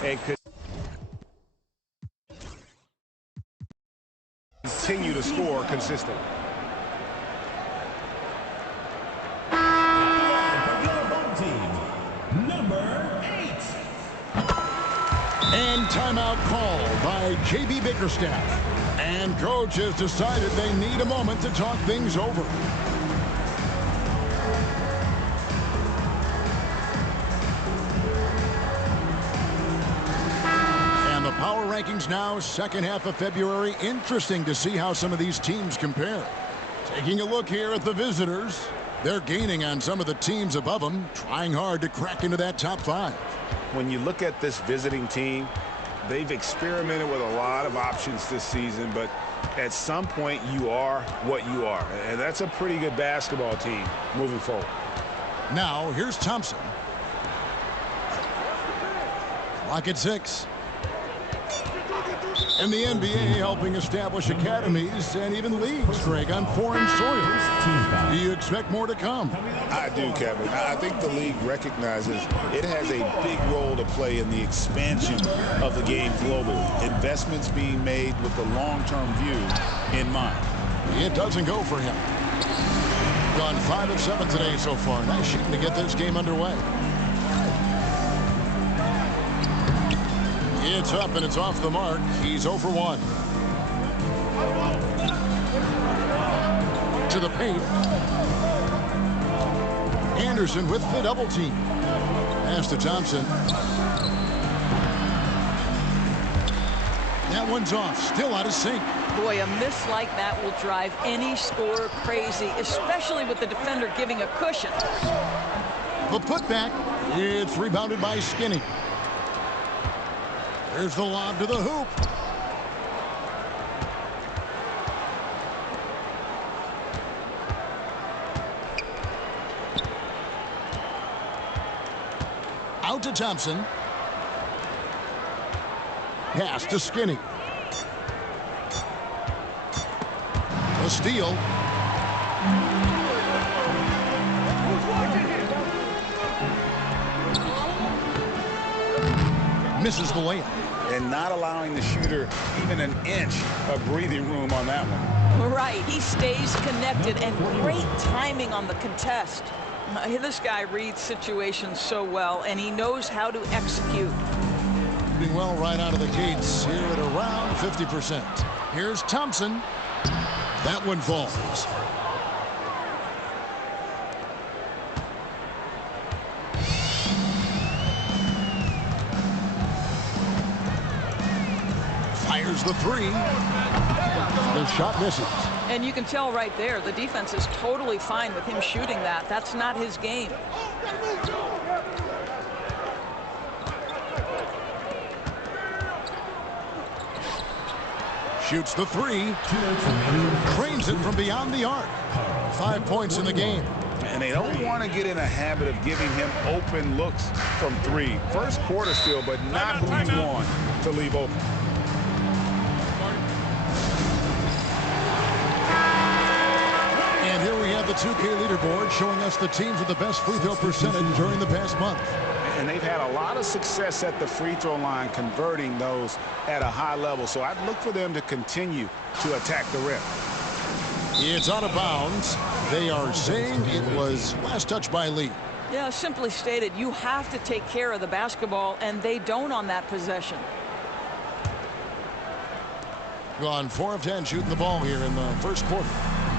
And continue to score consistently. number 8. And timeout called by J.B. Bickerstaff. And coach has decided they need a moment to talk things over. And the power rankings now, second half of February. Interesting to see how some of these teams compare. Taking a look here at the visitors. They're gaining on some of the teams above them, trying hard to crack into that top 5. When you look at this visiting team, they've experimented with a lot of options this season, but at some point you are what you are. And that's a pretty good basketball team moving forward. Now, here's Thompson. Clock at 6. And the NBA helping establish academies and even leagues, Greg, on foreign soils. Do you expect more to come? I do, Kevin. I think the league recognizes it has a big role to play in the expansion of the game globally. Investments being made with the long-term view in mind. It doesn't go for him. Gone 5 of 7 today so far. Nice shooting to get this game underway. It's up and it's off the mark. He's 0 for 1. To the paint. Anderson with the double team. Pass to Thompson. That one's off. Still out of sync. Boy, a miss like that will drive any scorer crazy, especially with the defender giving a cushion. The putback. It's rebounded by Skinny. There's the lob to the hoop. Out to Thompson. Pass to Skinny. A steal. Misses the layup. And not allowing the shooter even an inch of breathing room on that one. Right, he stays connected, and great timing on the contest. This guy reads situations so well, and he knows how to execute. Doing well right out of the gates here at around 50%. Here's Thompson. That one falls. Fires the 3. The shot misses. And you can tell right there, the defense is totally fine with him shooting that. That's not his game. Shoots the 3. Cranes it from beyond the arc. 5 points in the game. And they don't want to get in a habit of giving him open looks from 3. First quarter still, but not who you want to leave open. And here we have the 2K leaderboard showing us the teams with the best free throw percentage during the past month. And they've had a lot of success at the free throw line, converting those at a high level. So I'd look for them to continue to attack the rim. It's out of bounds. They are saying it was last touch by Lee. Yeah, simply stated, you have to take care of the basketball, and they don't on that possession. Gone 4 of 10 shooting the ball here in the first quarter.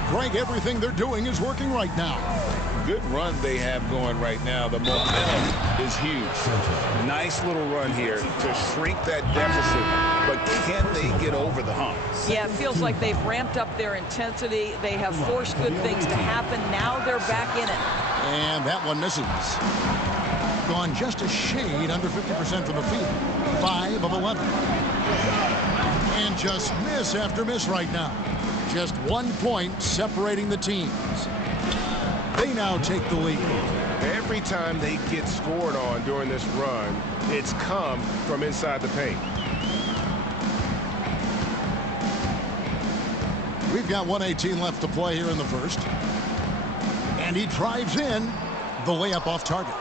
Greg, everything they're doing is working right now. Good run they have going right now. The momentum is huge. Nice little run here to shrink that deficit. But can they get over the hump? Yeah, it feels like they've ramped up their intensity. They have forced good things to happen. Now they're back in it. And that one misses. Gone just a shade under 50% from the field. 5 of 11. And just miss after miss right now. Just 1 point separating the teams. They now take the lead. Every time they get scored on during this run, it's come from inside the paint. We've got 1:18 left to play here in the first. And he drives in. The layup off target.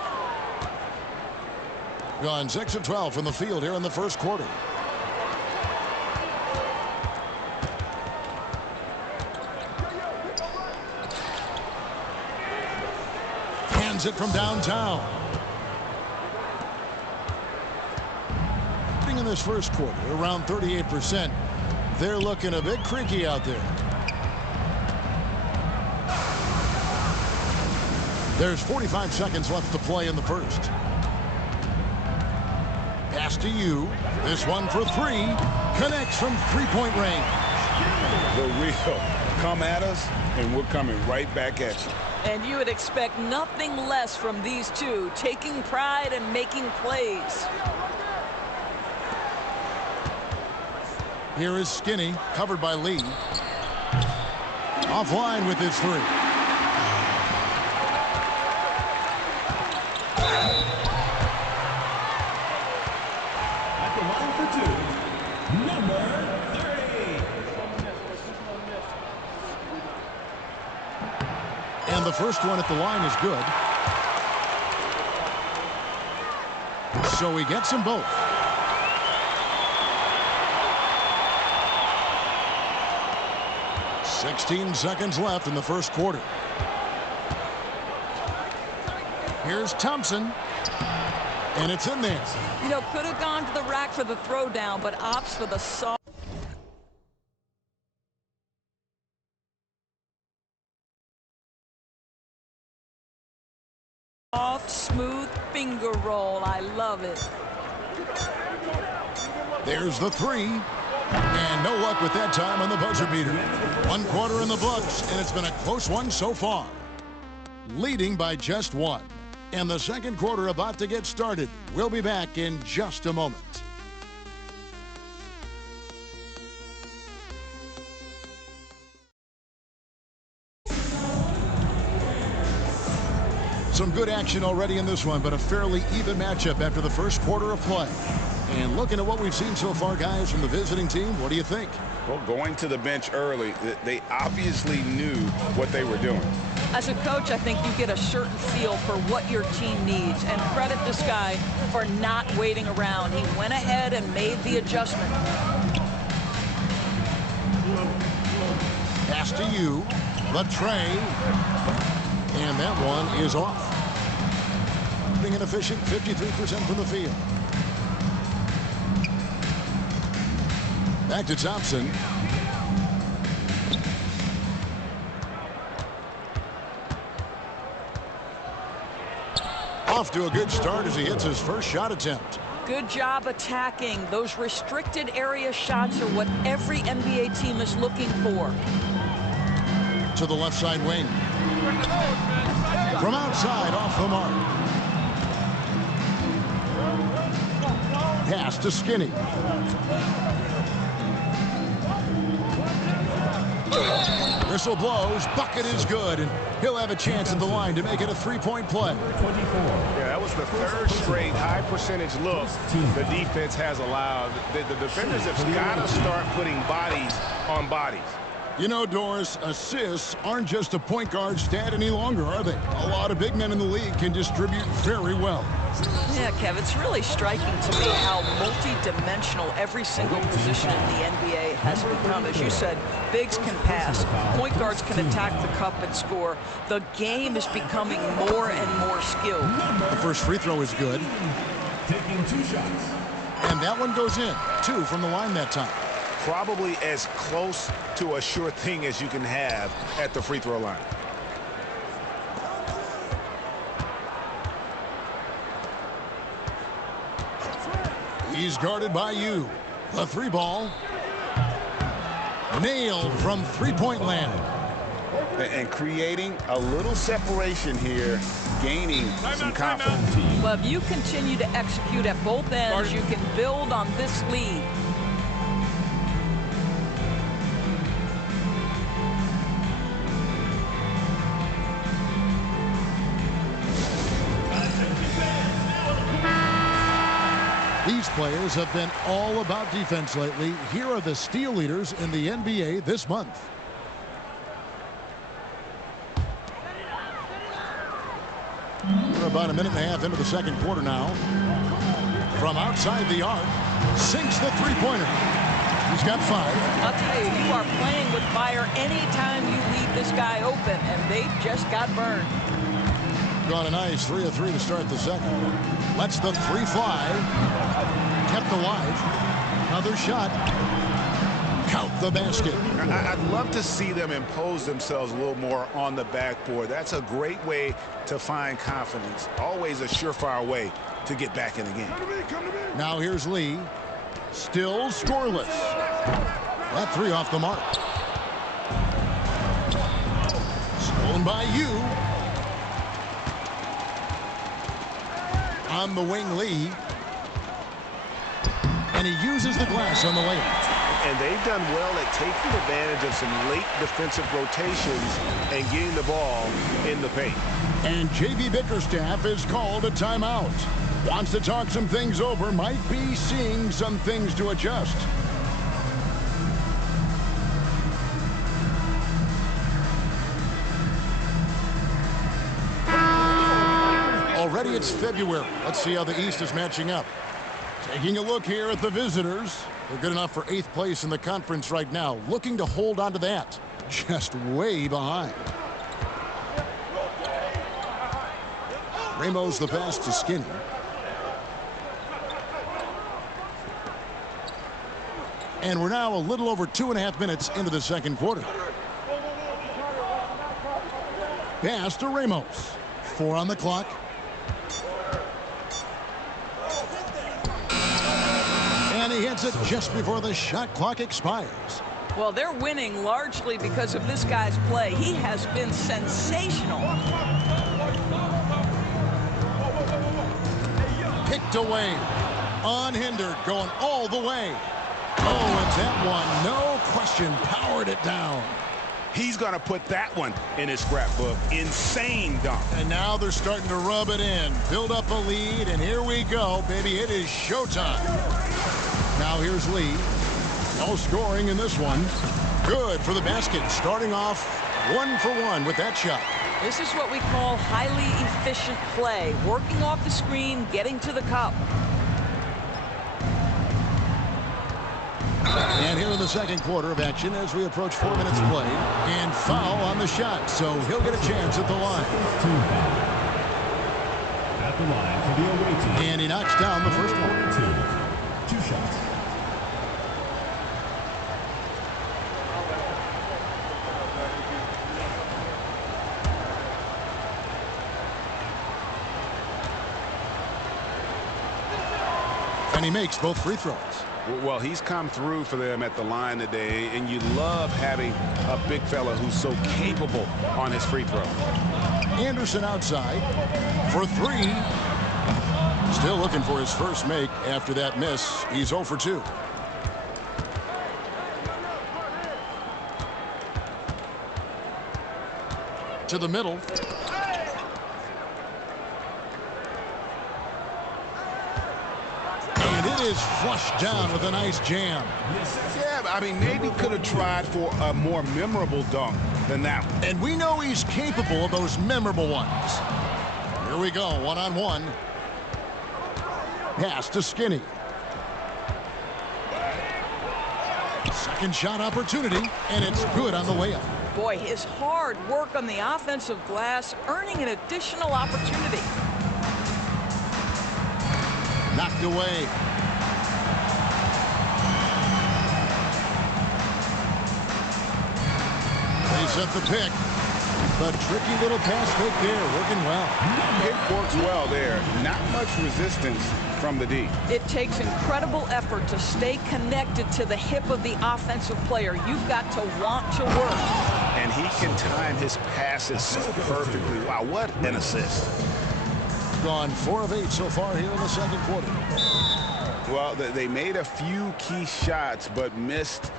Gone 6 of 12 from the field here in the first quarter. It from downtown. this first quarter, around 38%. They're looking a bit creaky out there. There's 45 seconds left to play in the first. Pass to you. This one for three. Connects from three-point range. The real come at us, and we're coming right back at you. And you would expect nothing less from these two, taking pride and making plays. Here is Skinny, covered by Lee. Offline with his three. At the line for two, number 30. And the first one at the line is good. So he gets them both. $16 seconds left in the first quarter. Here's Thompson. And it's in there. You know, could have gone to the rack for the throwdown, but opts for the soft. Soft, smooth finger roll. I love it. There's the three. And no luck with that time on the buzzer beater. 1 quarter in the books, and it's been a close one so far. Leading by just one. And the second quarter about to get started. We'll be back in just a moment. Some good action already in this one, but a fairly even matchup after the first quarter of play. And looking at what we've seen so far, guys, from the visiting team, what do you think? Well, going to the bench early, they obviously knew what they were doing. As a coach, I think you get a certain feel for what your team needs. And credit this guy for not waiting around. He went ahead and made the adjustment. Pass to you. The tray. And that one is off. Being an efficient 53% from the field. Back to Thompson. Off to a good start as he hits his first shot attempt. Good job attacking. Those restricted area shots are what every NBA team is looking for. To the left side wing. From outside, off the mark. Pass to Skinny. Whistle blows. Bucket is good, and he'll have a chance at the line to make it a three-point play. 24. Yeah, that was the third straight high percentage look the defense has allowed. The defenders have got to start putting bodies on bodies. You know, Doris, assists aren't just a point guard stat any longer, are they? A lot of big men in the league can distribute very well. Yeah, Kev, it's really striking to me how multi-dimensional every single position in the NBA has become. As you said, bigs can pass, point guards can attack the cup and score. The game is becoming more and more skilled. The first free throw is good. Taking 2 shots. And that one goes in. 2 from the line that time. Probably as close to a sure thing as you can have at the free throw line. He's guarded by you. The 3 ball. Nailed from three-point land. And creating a little separation here, gaining some confidence. Well, if you continue to execute at both ends, you can build on this lead. These players have been all about defense lately. Here are the steal leaders in the NBA this month. We're about a minute and a half into the second quarter now. From outside the arc, sinks the three-pointer. He's got 5. I'll tell you, you are playing with fire anytime you leave this guy open, and they just got burned. Got a nice 3 of 3 to start the second. Lets the 3 fly. kept alive. Another shot. Count the basket. I'd love to see them impose themselves a little more on the backboard. That's a great way to find confidence. Always a surefire way to get back in the game. Now here's Lee. Still scoreless. That three off the mark. Stolen by you. On the wing, Lee. And he uses the glass on the layup. And they've done well at taking advantage of some late defensive rotations and getting the ball in the paint. And J.B. Bickerstaff is called a timeout. Wants to talk some things over, might be seeing some things to adjust. Already it's February. Let's see how the East is matching up. Taking a look here at the visitors. They're good enough for 8th place in the conference right now. Looking to hold on to that. Just way behind. Ramos the pass to Skinny. And we're now a little over 2.5 minutes into the second quarter. Pass to Ramos. 4 on the clock. And he hits it just before the shot clock expires. Well, they're winning largely because of this guy's play. He has been sensational. Picked away. Unhindered. Going all the way. Oh, and that one, no question, powered it down. He's going to put that one in his scrapbook. Insane dunk. And now they're starting to rub it in. Build up a lead, and here we go, baby. It is showtime. Now here's Lee. No scoring in this one. Good for the basket. Starting off 1 for 1 with that shot. This is what we call highly efficient play. Working off the screen, getting to the cup. And here in the second quarter of action as we approach 4 minutes played. And foul on the shot, so he'll get a chance at the line. At the line for the away team. And he knocks down the first one. 2 shots. And he makes both free throws. Well, he's come through for them at the line today, and you love having a big fella who's so capable on his free throw. Anderson outside for 3. Still looking for his first make after that miss. He's 0 for 2. To the middle. Is flushed down with a nice jam. Yeah, I mean, maybe could have tried for a more memorable dunk than that one. And we know he's capable of those memorable ones. Here we go, 1-on-1. Pass to Skinny. Second shot opportunity, and it's good on the way up. Boy, his hard work on the offensive glass, earning an additional opportunity. Knocked away. They set the pick. The tricky little pass fake there, working well. Pick works well there. Not much resistance from the D. It takes incredible effort to stay connected to the hip of the offensive player. You've got to want to work. And he can time his passes so perfectly. Wow, what an assist. Gone 4 of 8 so far here in the second quarter. Well, they made a few key shots, but missed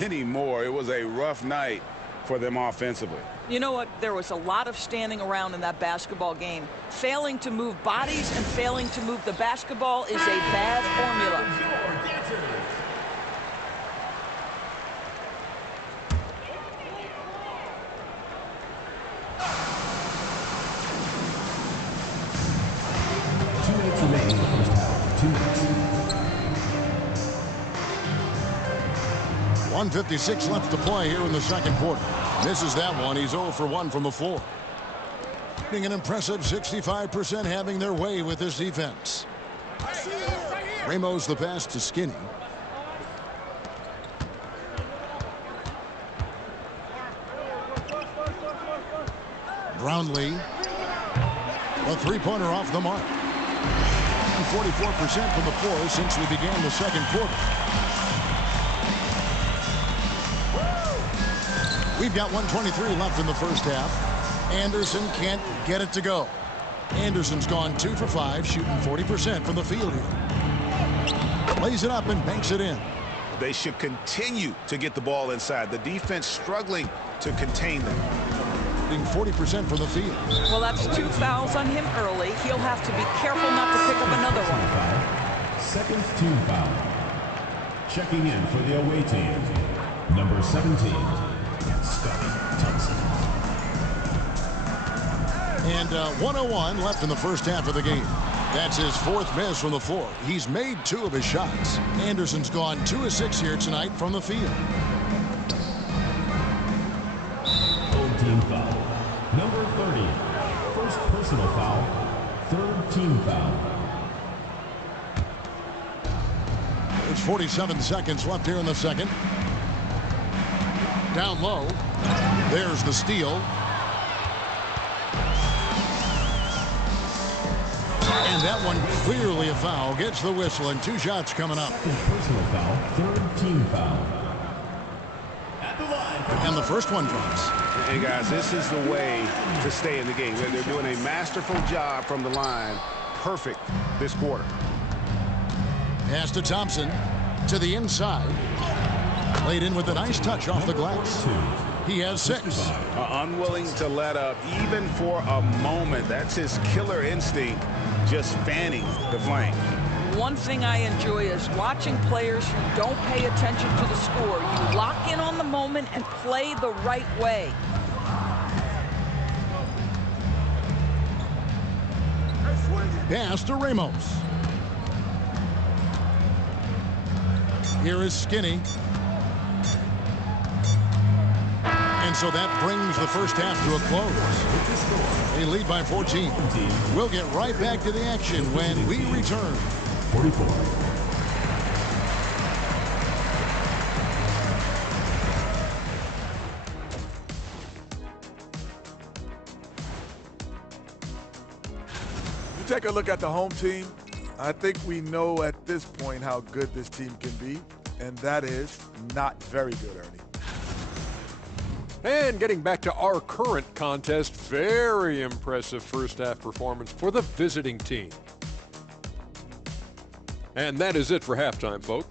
many more. It was a rough night for them offensively. You know what? There was a lot of standing around in that basketball game. Failing to move bodies and failing to move the basketball is a bad formula. Remaining in the first half. 2 minutes. 1:56 left to play here in the second quarter. Misses that one. He's 0 for 1 from the floor. Being an impressive 65% having their way with this defense. Ramos the pass to Skinny. Brownlee. A three-pointer off the mark. 44% from the floor since we began the second quarter. We've got 1:23 left in the first half. Anderson can't get it to go. Anderson's gone 2 for 5, shooting 40% from the field here. Lays it up and banks it in. They should continue to get the ball inside. The defense struggling to contain them. 40% from the field. Well, that's 2 fouls on him early. He'll have to be careful not to pick up another one. Second team foul. Checking in for the away team, number 17, Scotty Thompson. And 1:01 left in the first half of the game. That's his 4th miss from the floor. He's made 2 of his shots. Anderson's gone 2 of 6 here tonight from the field. Third team foul. Number 30. First personal foul. Third team foul. There's 47 seconds left here in the second. Down low. There's the steal. And that one clearly a foul. Gets the whistle and 2 shots coming up. Second personal foul. Third team foul. At the line. And the first one drops. Hey, guys, this is the way to stay in the game. They're doing a masterful job from the line. Perfect this quarter. Pass to Thompson. To the inside. Laid in with a nice touch off the glass. He has 6. Unwilling to let up even for a moment. That's his killer instinct, just fanning the flame. One thing I enjoy is watching players who don't pay attention to the score. You lock in on the moment and play the right way. Pass to Ramos. Here is Skinny. And so that brings the first half to a close. They lead by 14. We'll get right back to the action when we return. 44. You take a look at the home team. I think we know at this point how good this team can be, and that is not very good, Ernie. And getting back to our current contest, very impressive first half performance for the visiting team. And that is it for halftime, folks.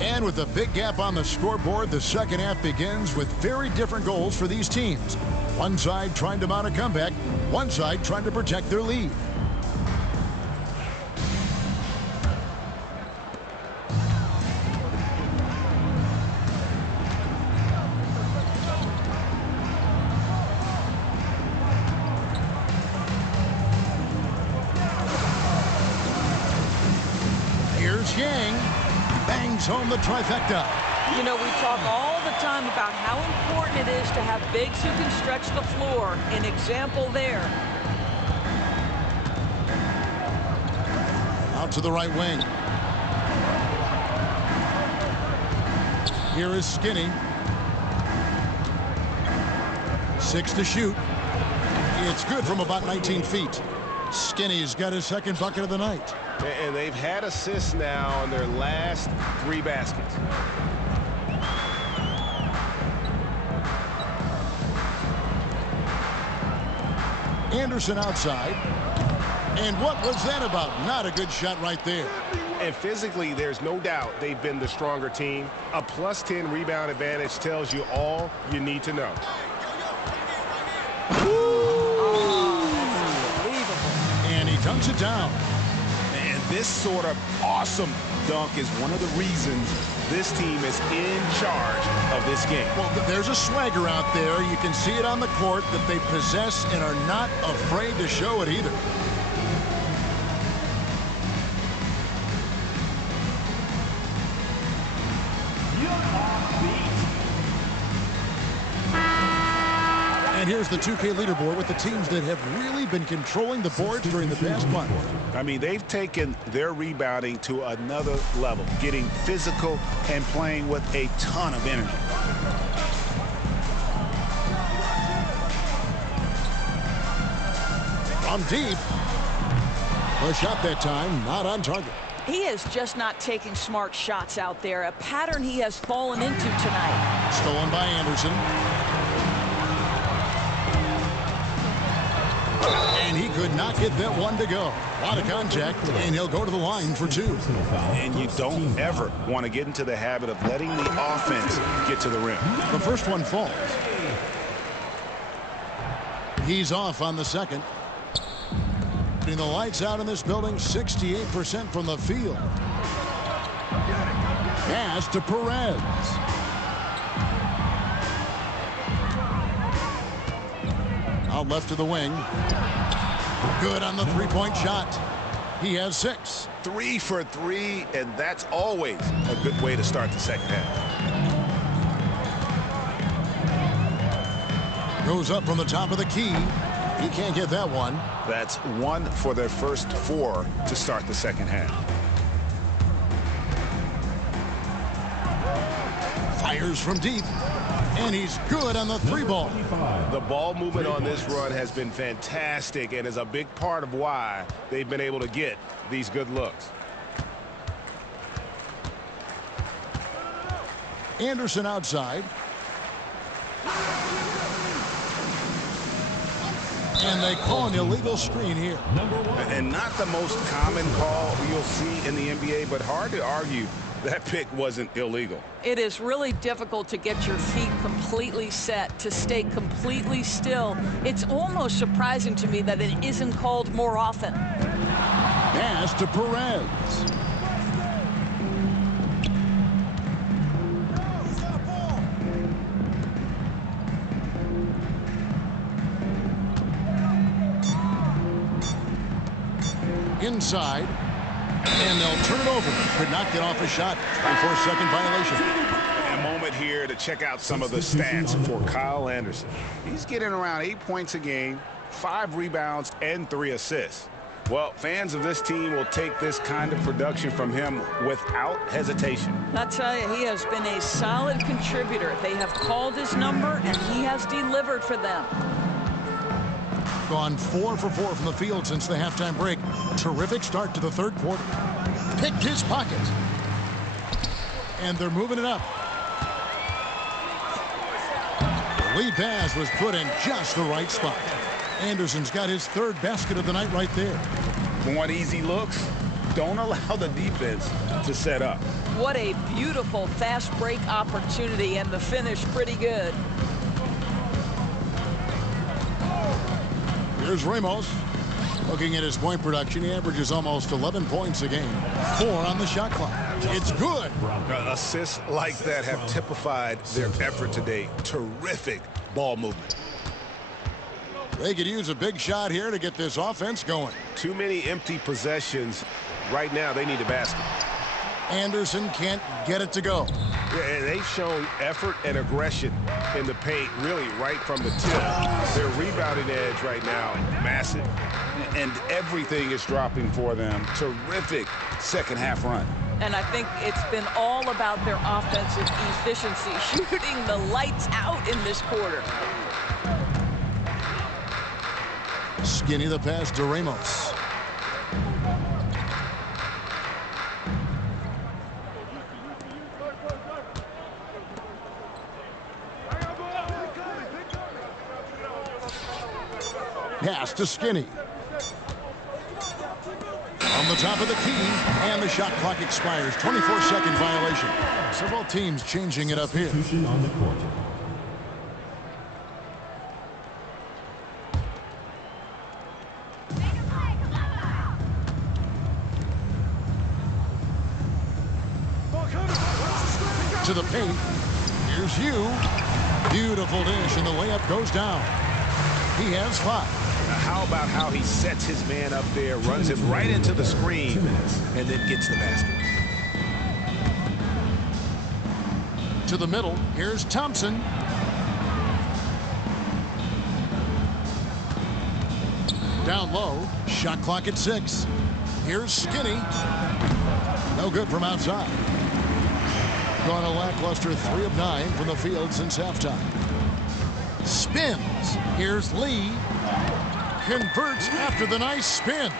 And with a big gap on the scoreboard, the second half begins with very different goals for these teams. One side trying to mount a comeback, one side trying to protect their lead. Home the trifecta. You know, we talk all the time about how important it is to have bigs who can stretch the floor. An example there. Out to the right wing. Here is Skinny. 6 to shoot. It's good from about 19 feet. Skinny's got his second bucket of the night. And they've had assists now on their last 3 baskets. Anderson outside. And what was that about? Not a good shot right there. And physically, there's no doubt they've been the stronger team. A +10 rebound advantage tells you all you need to know. And he dunks it down. And this sort of awesome dunk is one of the reasons this team is in charge of this game. Well, there's a swagger out there. You can see it on the court that they possess and are not afraid to show it either. And here's the 2K leaderboard with the teams that have really been controlling the boards during the past month. I mean, they've taken their rebounding to another level, getting physical and playing with a ton of energy. From deep. A shot that time, not on target. He is just not taking smart shots out there, a pattern he has fallen into tonight. Stolen by Anderson. And he could not get that one to go. A lot of contact, and he'll go to the line for 2. And you don't ever want to get into the habit of letting the offense get to the rim. The first one falls. He's off on the second. Putting the lights out in this building, 68% from the field. Pass to Perez. Out left to the wing. Good on the three-point shot. He has 6. 3 for 3, and that's always a good way to start the second half. Goes up from the top of the key. He can't get that one. That's 1 for their first 4 to start the second half. Fires from deep. And he's good on the 3-ball. The ball movement on this run has been fantastic and is a big part of why they've been able to get these good looks. Anderson outside. And they call an illegal screen here. And not the most common call you'll see in the NBA, but hard to argue that pick wasn't illegal. It is really difficult to get your feet completely set, to stay completely still. It's almost surprising to me that it isn't called more often. Pass to Perez. Inside, and they'll turn it over. Could not get off a shot. 24-second violation. A moment here to check out some of the stats for Kyle Anderson. He's getting around 8 points a game, 5 rebounds, and 3 assists. Well, fans of this team will take this kind of production from him without hesitation. I'll tell you, he has been a solid contributor. They have called his number, and he has delivered for them. Gone 4 for 4 from the field since the halftime break. Terrific start to the third quarter. Picked his pocket. And they're moving it up. The lead pass was put in just the right spot. Anderson's got his 3rd basket of the night right there. Want easy looks? Don't allow the defense to set up. What a beautiful fast break opportunity, and the finish pretty good. Here's Ramos. Looking at his point production, he averages almost 11 points a game. 4 on the shot clock. It's good. Assists like that have typified their effort today. Terrific ball movement. They could use a big shot here to get this offense going. Too many empty possessions. Right now, they need a basket. Anderson can't get it to go. Yeah, and they've shown effort and aggression in the paint, really right from the tip. Their rebounding edge right now, massive. And everything is dropping for them. Terrific second half run. And I think it's been all about their offensive efficiency, shooting the lights out in this quarter. Skinny the pass to Ramos. Pass to Skinny. On the top of the key, and the shot clock expires. 24-second violation. Several teams changing it up here. On the court. To the paint. Here's you. Beautiful dish, and the layup goes down. He has 5. Now, how about how he sets his man up there, runs him right into the screen, and then gets the basket. To the middle. Here's Thompson. Down low, shot clock at 6. Here's Skinny. No good from outside. Gone a lackluster 3 of 9 from the field since halftime. Spins. Here's Lee. Converts after the nice spin.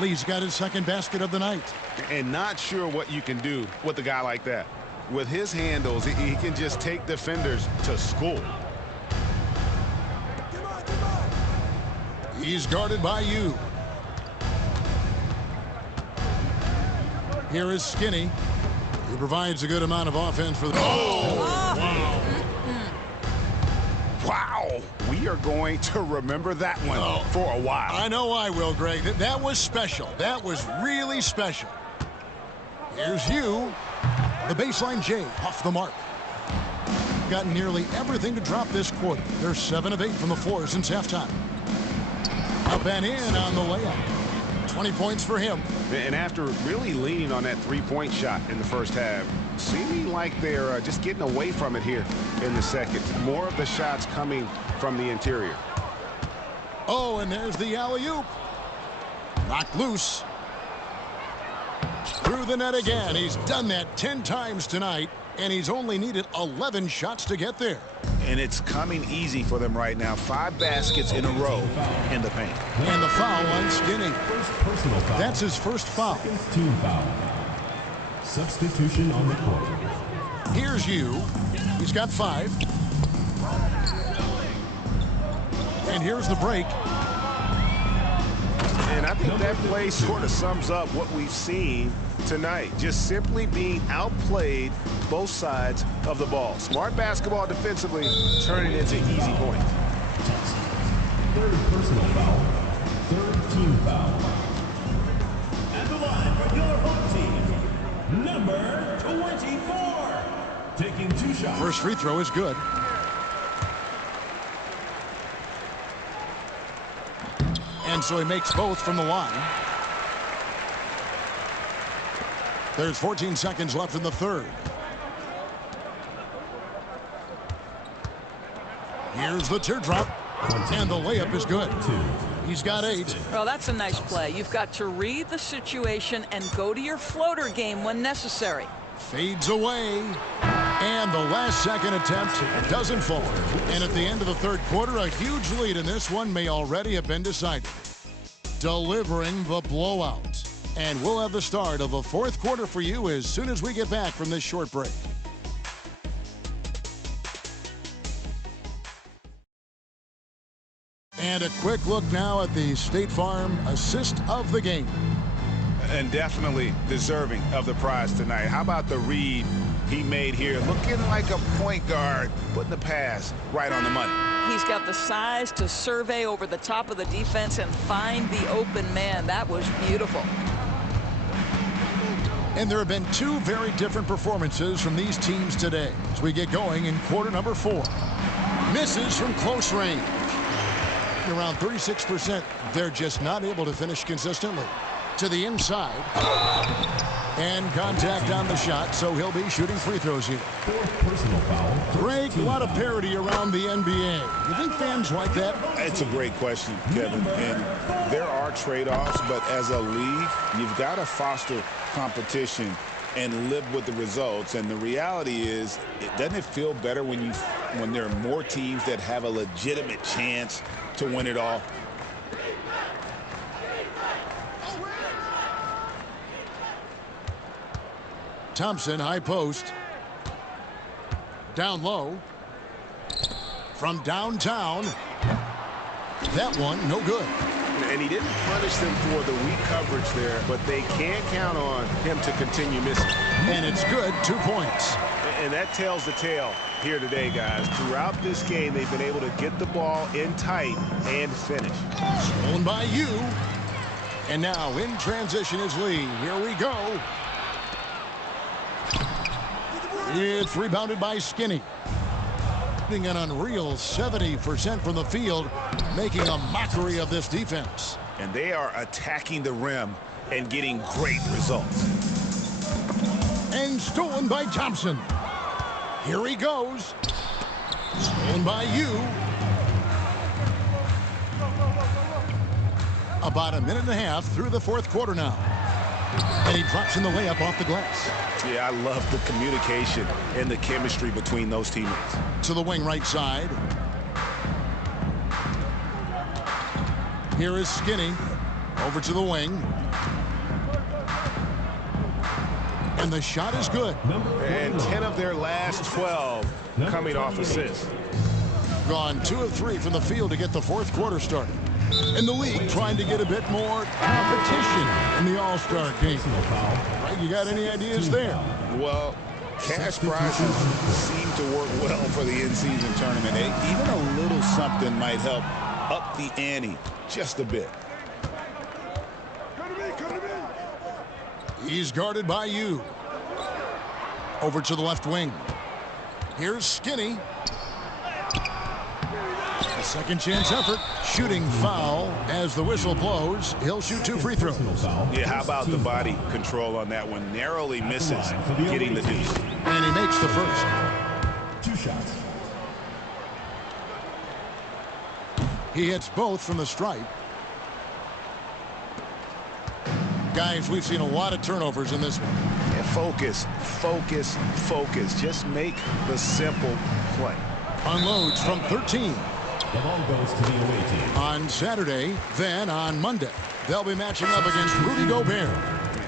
Lee's got his second basket of the night. And not sure what you can do with a guy like that. With his handles, he can just take defenders to school. He's guarded by you. Here is Skinny. He provides a good amount of offense for the... Oh! Wow. Wow. We are going to remember that one for a while. I know I will, Greg. That was special. That was really special. Here's you. The baseline J off the mark. Got nearly everything to drop this quarter. They're 7 of 8 from the floor since halftime. Up and in on the layup. 20 points for him. And after really leaning on that three-point shot in the first half, seeming like they're just getting away from it here in the second. More of the shots coming from the interior. Oh, and there's the alley-oop. Knocked loose. Through the net again. He's done that 10 times tonight, and he's only needed 11 shots to get there. And it's coming easy for them right now. 5 baskets in a row in the paint. And the foul on Skinny. Personal foul. That's his first foul. Team foul. Substitution on the court. Here's you. He's got 5. And here's the break. And I think that play sort of sums up what we've seen tonight. Just simply being outplayed both sides of the ball. Smart basketball defensively, turning into easy points. Third personal foul. Third team foul. At the line for your home team, number 24. Taking 2 shots. First free throw is good. And so he makes both from the line. There's 14 seconds left in the third. Here's the teardrop. And the layup is good. He's got 8. Well, that's a nice play. You've got to read the situation and go to your floater game when necessary. Fades away. And the last second attempt doesn't fall. And at the end of the third quarter, a huge lead in this one may already have been decided. Delivering the blowout. And we'll have the start of the fourth quarter for you as soon as we get back from this short break. And a quick look now at the State Farm assist of the game. And definitely deserving of the prize tonight. How about the read he made here? Looking like a point guard, putting the pass right on the money. He's got the size to survey over the top of the defense and find the open man. That was beautiful. And there have been 2 very different performances from these teams today as we get going in quarter number 4. Misses from close range. Around 36%. They're just not able to finish consistently. To the inside. And contact on the shot, so he'll be shooting free throws here. Fourth personal foul. Greg, a lot of parity around the NBA. You think fans like that? It's a great question, Kevin. And there are trade-offs, but as a league, you've got to foster competition and live with the results. And the reality is, doesn't it feel better when there are more teams that have a legitimate chance to win it all? Thompson, high post. Down low. From downtown. That one, no good. And he didn't punish them for the weak coverage there, but they can't count on him to continue missing. And it's good, 2 points. And that tells the tale here today, guys. Throughout this game, they've been able to get the ball in tight and finish. Stolen by you. And now in transition is Lee. Here we go. It's rebounded by Skinny. An unreal 70% from the field, making a mockery of this defense. And they are attacking the rim and getting great results. And stolen by Thompson. Here he goes. Stolen by you. About a minute and a half through the fourth quarter now. And he drops in the layup off the glass. Yeah, I love the communication and the chemistry between those teammates. To the wing right side. Here is Skinny. Over to the wing. And the shot is good. And 10 of their last 12 coming off assists. Gone 2 of 3 from the field to get the fourth quarter started. In the league, trying to get a bit more competition in the All-Star game. Right, you got any ideas there? Well, cash prizes seem to work well for the in-season tournament. Even a little something might help up the ante just a bit. He's guarded by you. Over to the left wing. Here's Skinny. A second chance effort. Shooting foul as the whistle blows. He'll shoot 2 free throws. Yeah, how about the body control on that one? Narrowly misses getting the deuce. And he makes the first. 2 shots. He hits both from the stripe. Guys, we've seen a lot of turnovers in this one. And focus, focus, focus. Just make the simple play. Unloads from 13. The ball goes to the away team. On Saturday, then on Monday, they'll be matching up against Rudy Gobert.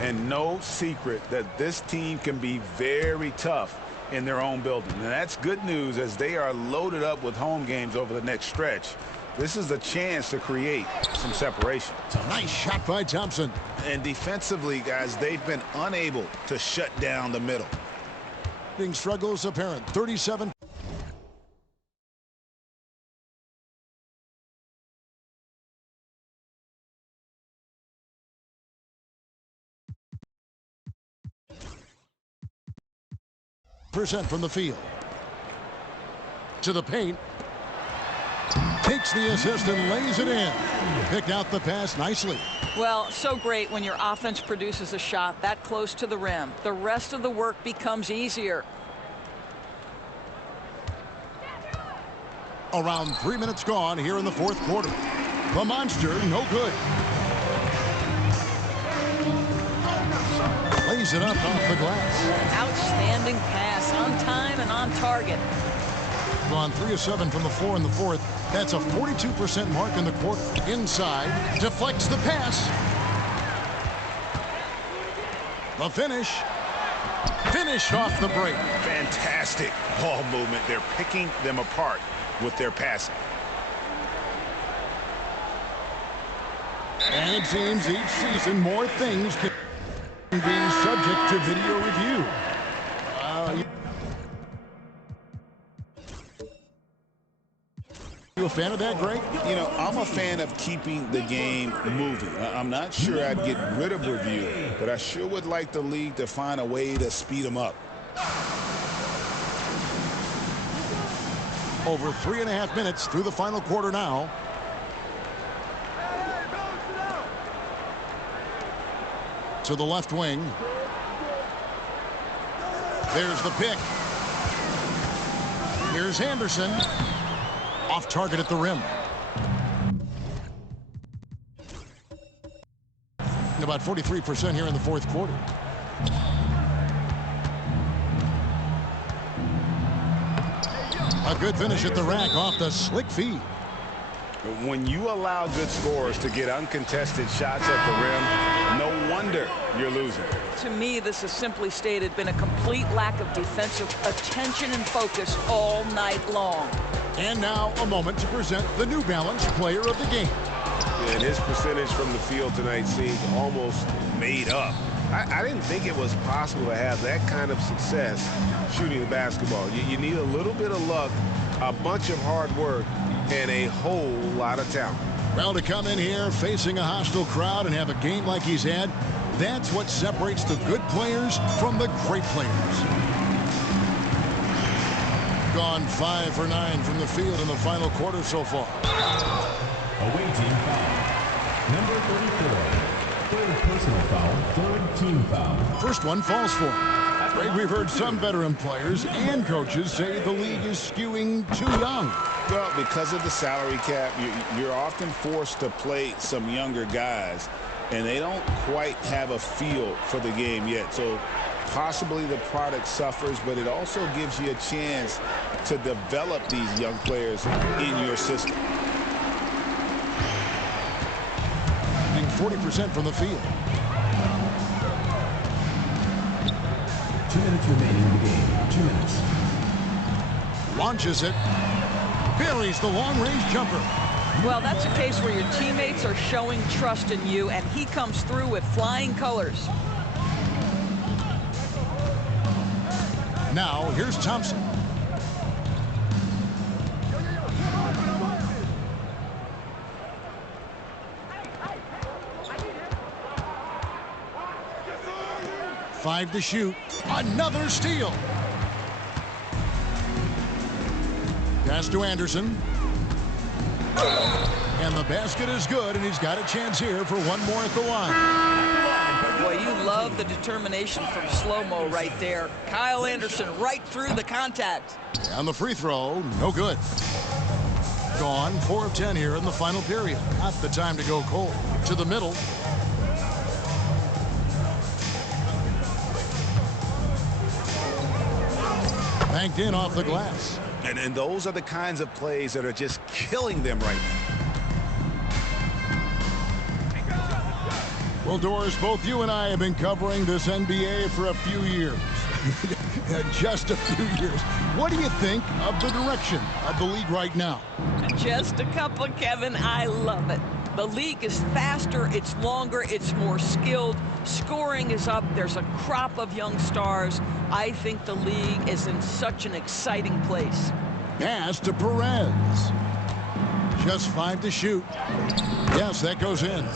And no secret that this team can be very tough in their own building. And that's good news as they are loaded up with home games over the next stretch. This is a chance to create some separation. It's a nice shot by Thompson. And defensively, guys, they've been unable to shut down the middle. Struggles apparent. 37. % from the field. To the paint. Takes the assist and lays it in. Picked out the pass nicely. Well, so great when your offense produces a shot that close to the rim. The rest of the work becomes easier. Around 3 minutes gone here in the fourth quarter. The monster, no good. Lays it up off the glass. Outstanding pass, on time and on target. Gone 3 of 7 from the floor in the fourth. That's a 42% mark in the quarter. Inside, deflects the pass. The finish. Finish off the break. Fantastic ball movement. They're picking them apart with their passing. And it seems each season more things can be subject to video review. You a fan of that, Greg? You know, I'm a fan of keeping the game moving. I'm not sure I'd get rid of review, but I sure would like the league to find a way to speed them up. Over 3.5 minutes through the final quarter now. To the left wing. There's the pick. Here's Anderson. Off target at the rim. About 43% here in the fourth quarter. A good finish at the rack off the slick feed. When you allow good scorers to get uncontested shots at the rim, no wonder you're losing. To me, this has simply stated been a complete lack of defensive attention and focus all night long. And now a moment to present the New Balance Player of the Game. And his percentage from the field tonight seemed almost made up. I didn't think it was possible to have that kind of success shooting the basketball. You need a little bit of luck, a bunch of hard work, and a whole lot of talent. Well, to come in here facing a hostile crowd and have a game like he's had, that's what separates the good players from the great players. Gone 5 for 9 from the field in the final quarter so far. Away team foul. Number 34. Third personal foul. Third team foul. First one falls for him. I Greg, we've heard some veteran players and coaches say the league is skewing too young. Well, because of the salary cap, you're often forced to play some younger guys, and they don't quite have a feel for the game yet. So possibly the product suffers, but it also gives you a chance to develop these young players in your system. 40% from the field. 2 minutes remaining in the game. 2 minutes. Launches it. Buries the long-range jumper. Well, that's a case where your teammates are showing trust in you, and he comes through with flying colors. Now, here's Thompson. Five to shoot. Another steal. Pass to Anderson. And the basket is good, and he's got a chance here for one more at the line. Boy, you love the determination from slow-mo right there. Kyle Anderson right through the contact. And the free throw, no good. Gone, 4 of 10 here in the final period. Not the time to go cold. To the middle. Banked in off the glass. And those are the kinds of plays that are just killing them right now. Well, Doris, both you and I have been covering this NBA for a few years. Just a few years. What do you think of the direction of the league right now? Just a couple, Kevin. I love it. The league is faster, it's longer, it's more skilled. Scoring is up. There's a crop of young stars. I think the league is in such an exciting place. Pass to Perez. Just 5 to shoot. Yes, that goes in.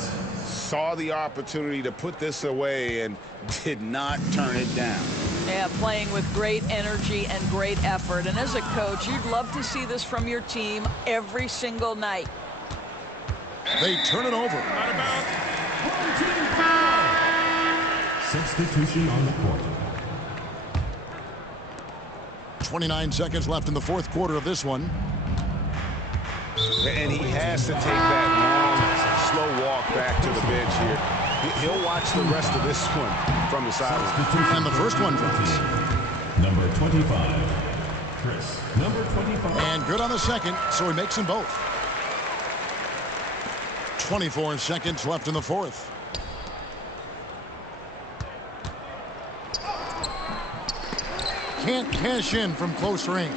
Saw the opportunity to put this away and did not turn it down. Yeah, playing with great energy and great effort. And as a coach, you'd love to see this from your team every single night. They turn it over. Substitution on the court. 29 seconds left in the fourth quarter of this one. And he has to take that long, slow walk back to the bench here. He'll watch the rest of this one from the sideline. And the first one drops. Number 25, Chris. Number 25. And good on the second, so he makes them both. 24 seconds left in the fourth. Can't cash in from close range.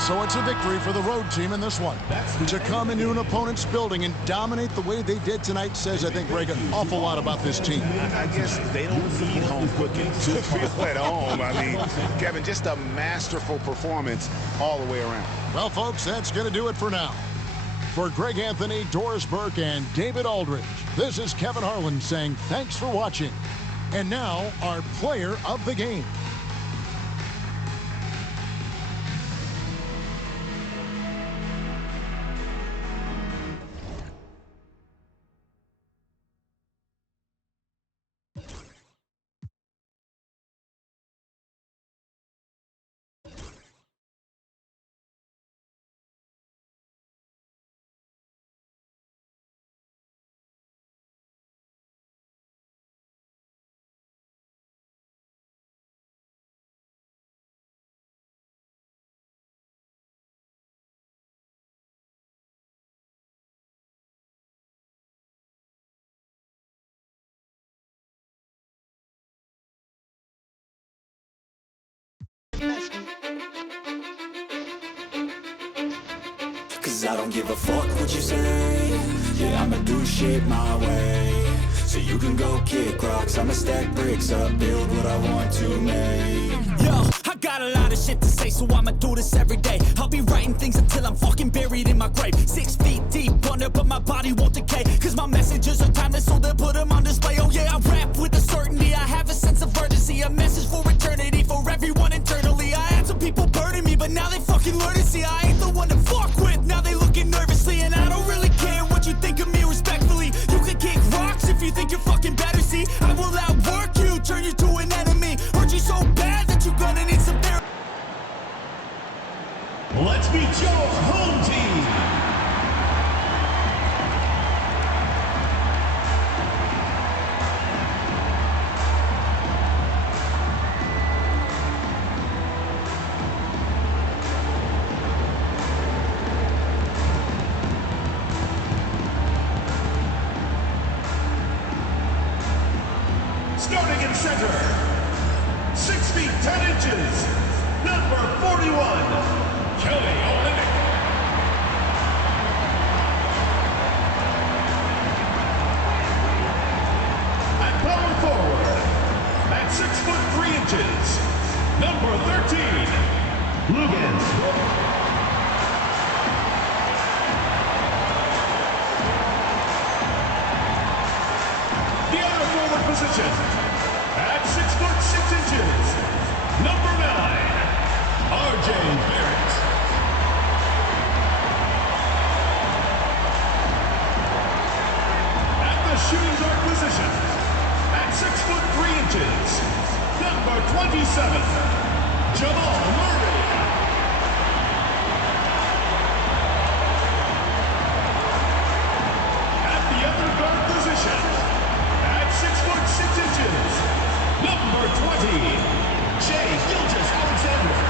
So it's a victory for the road team in this one. To come into an opponent's building and dominate the way they did tonight says, I think, Greg, an awful lot about this team. I guess they don't need home cooking to feel at home. I mean, Kevin, just a masterful performance all the way around. Well, folks, that's going to do it for now. For Greg Anthony, Doris Burke, and David Aldridge, this is Kevin Harlan saying thanks for watching. And now, our player of the game. Cause I don't give a fuck what you say. Yeah, I'ma do shit my way. So you can go kick rocks, I'ma stack bricks up, build what I want to make. Yo, I got a lot of shit to say, so I'ma do this every day. I'll be writing things until I'm fucking buried in my grave. 6 feet deep under, but my body won't decay. Cause my messages are timeless, so they'll put them on display. Oh yeah, I rap with a certainty, I have a sense of urgency. A message for eternity, for position, at 6'6", number 9, R.J. Barrett. At the shooting guard position, at 6'3", number 27, Jamal Murray. At the other guard position, at 6'6", number 20, Gilgeous-Alexander.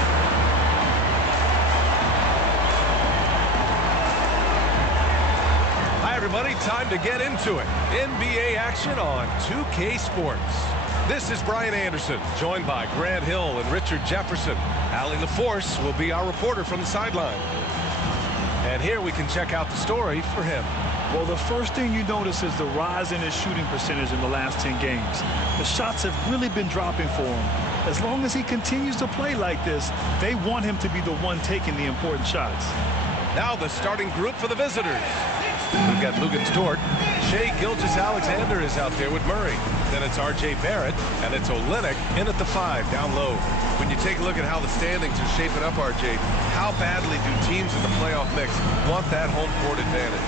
Hi, everybody. Time to get into it. NBA action on 2K Sports. This is Brian Anderson, joined by Grant Hill and Richard Jefferson. Allie LaForce will be our reporter from the sideline. And here we can check out the story for him. Well, the first thing you notice is the rise in his shooting percentage in the last 10 games. The shots have really been dropping for him. As long as he continues to play like this, they want him to be the one taking the important shots. Now the starting group for the visitors. We've got Luguentz Dort. Shai Gilgeous-Alexander is out there with Murray. Then it's R.J. Barrett, and it's Olynyk in at the 5, down low. When you take a look at how the standings are shaping up, R.J., how badly do teams in the playoff mix want that home court advantage?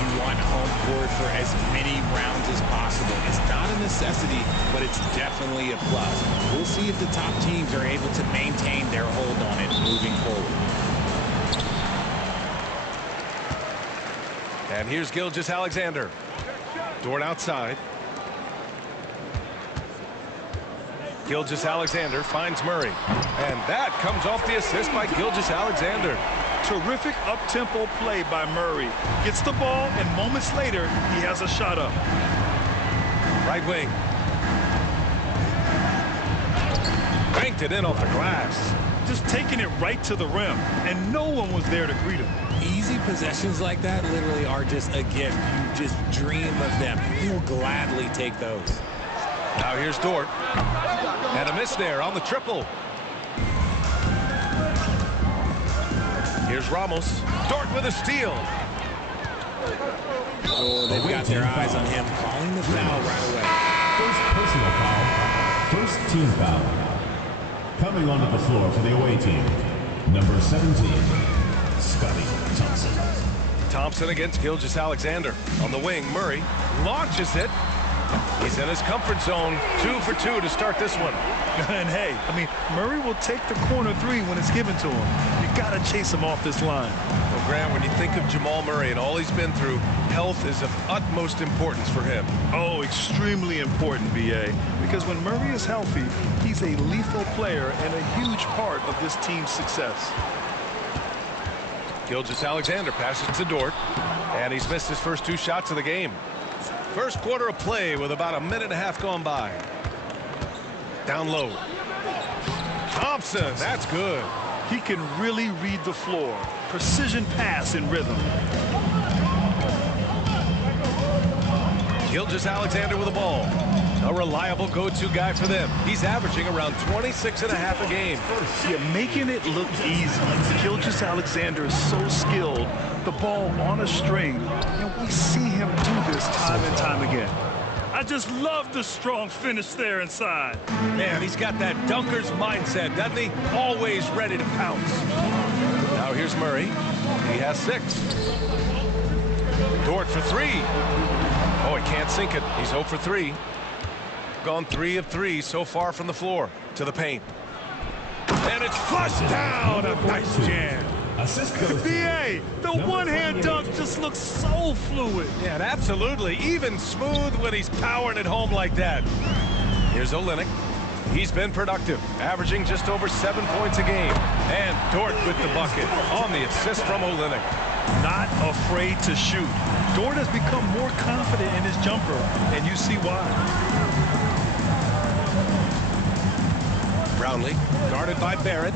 You want home court for as many rounds as possible. It's not a necessity, but it's definitely a plus. We'll see if the top teams are able to maintain their hold on it moving forward. And here's Gilgeous-Alexander. Dort outside. Gilgeous-Alexander finds Murray. And that comes off the assist by Gilgeous-Alexander. Terrific up-tempo play by Murray. Gets the ball, and moments later, he has a shot up. Right wing. Banked it in off the glass. Just taking it right to the rim, and no one was there to greet him. Easy possessions like that literally are just a gift. You just dream of them. You'll gladly take those. Now here's Dort. And a miss there on the triple. Here's Ramos. Dort with a steal. Oh, they've got their eyes on him, calling the foul right away. First personal foul, first team foul. Coming onto the floor for the away team, number 17, Scotty Thompson. Thompson against Gilgeous-Alexander. On the wing, Murray launches it. He's in his comfort zone. 2 for 2 to start this one. And hey, I mean, Murray will take the corner 3 when it's given to him. You got to chase him off this line. Well, Grant, when you think of Jamal Murray and all he's been through, health is of utmost importance for him. Oh, extremely important, B.A. Because when Murray is healthy, he's a lethal player and a huge part of this team's success. Gilgeous-Alexander passes to Dort, and he's missed his first 2 shots of the game. First quarter of play with about a minute and a half gone by. Down low. Thompson, that's good. He can really read the floor. Precision pass in rhythm. Gilgeous-Alexander with the ball. A reliable go-to guy for them. He's averaging around 26.5 a game. You're making it look easy. Gilgeous-Alexander is so skilled. The ball on a string, and we see him do this time and time again. I just love the strong finish there inside. Man, he's got that dunker's mindset, doesn't he? Always ready to pounce. Now here's Murray. He has 6. Dort for 3. Oh, he can't sink it. He's 0 for 3. Gone 3 of 3 so far from the floor to the paint. And it's flushed down. A nice jam. B.A., the one-hand dunk just looks so fluid. Yeah, and absolutely. Even smooth when he's powering it home like that. Here's Olynyk. He's been productive, averaging just over 7 points a game. And Dort with the bucket on the assist from Olynyk. Not afraid to shoot. Dort has become more confident in his jumper, and you see why. Brownlee, guarded by Barrett.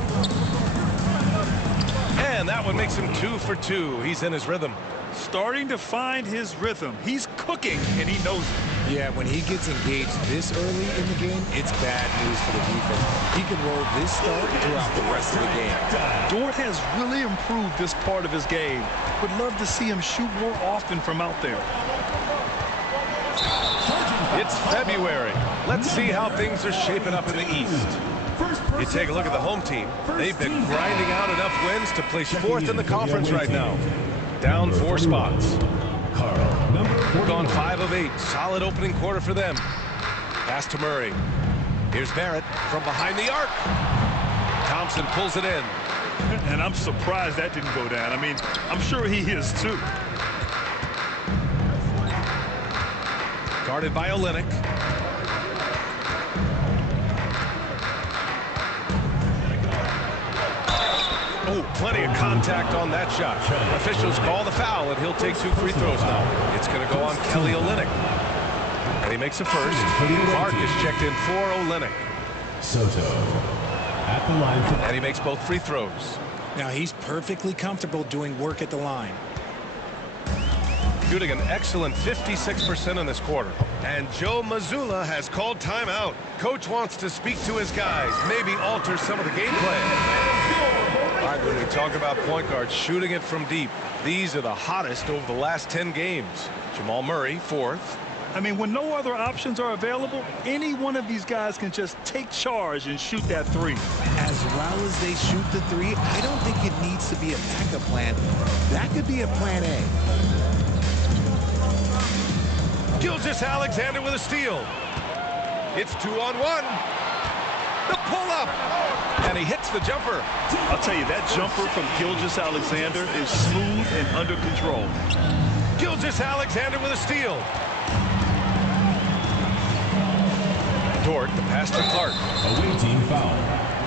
And that one makes him 2 for 2. He's in his rhythm. Starting to find his rhythm. He's cooking, and he knows it. Yeah, when he gets engaged this early in the game, it's bad news for the defense. He can roll this start throughout the rest of the game. Dort has really improved this part of his game. Would love to see him shoot more often from out there. Charging It's February. Let's see how things are shaping up in the East. You take a look at the home team. They've been grinding out enough wins to place 4th in the conference right now. Down 4 spots. Gone 5 of 8. Solid opening quarter for them. Pass to Murray. Here's Barrett from behind the arc. Thompson pulls it in. And I'm surprised that didn't go down. I mean, I'm sure he is too. Guarded by Olynyk. Oh, plenty of contact on that shot. Officials call the foul, and he'll take 2 free throws now. It's going to go on Kelly Olynyk. And he makes a first. Clark is checked in for Olynyk. Soto at the line. And he makes both free throws. Now he's perfectly comfortable doing work at the line. Shooting an excellent 56% in this quarter. And Joe Mazzulla has called timeout. Coach wants to speak to his guys, maybe alter some of the game plan. All right, when we talk about point guards shooting it from deep, these are the hottest over the last 10 games. Jamal Murray, 4th. I mean, when no other options are available, any one of these guys can just take charge and shoot that 3. As well as they shoot the 3, I don't think it needs to be a backup plan. That could be a plan A. Gilgeous-Alexander with a steal. It's 2-on-1. The pull-up. And he hits the jumper. I'll tell you, that jumper from Gilgeous-Alexander is smooth and under control. Gilgeous-Alexander with a steal. Dort, the pass to Clark. Away team foul.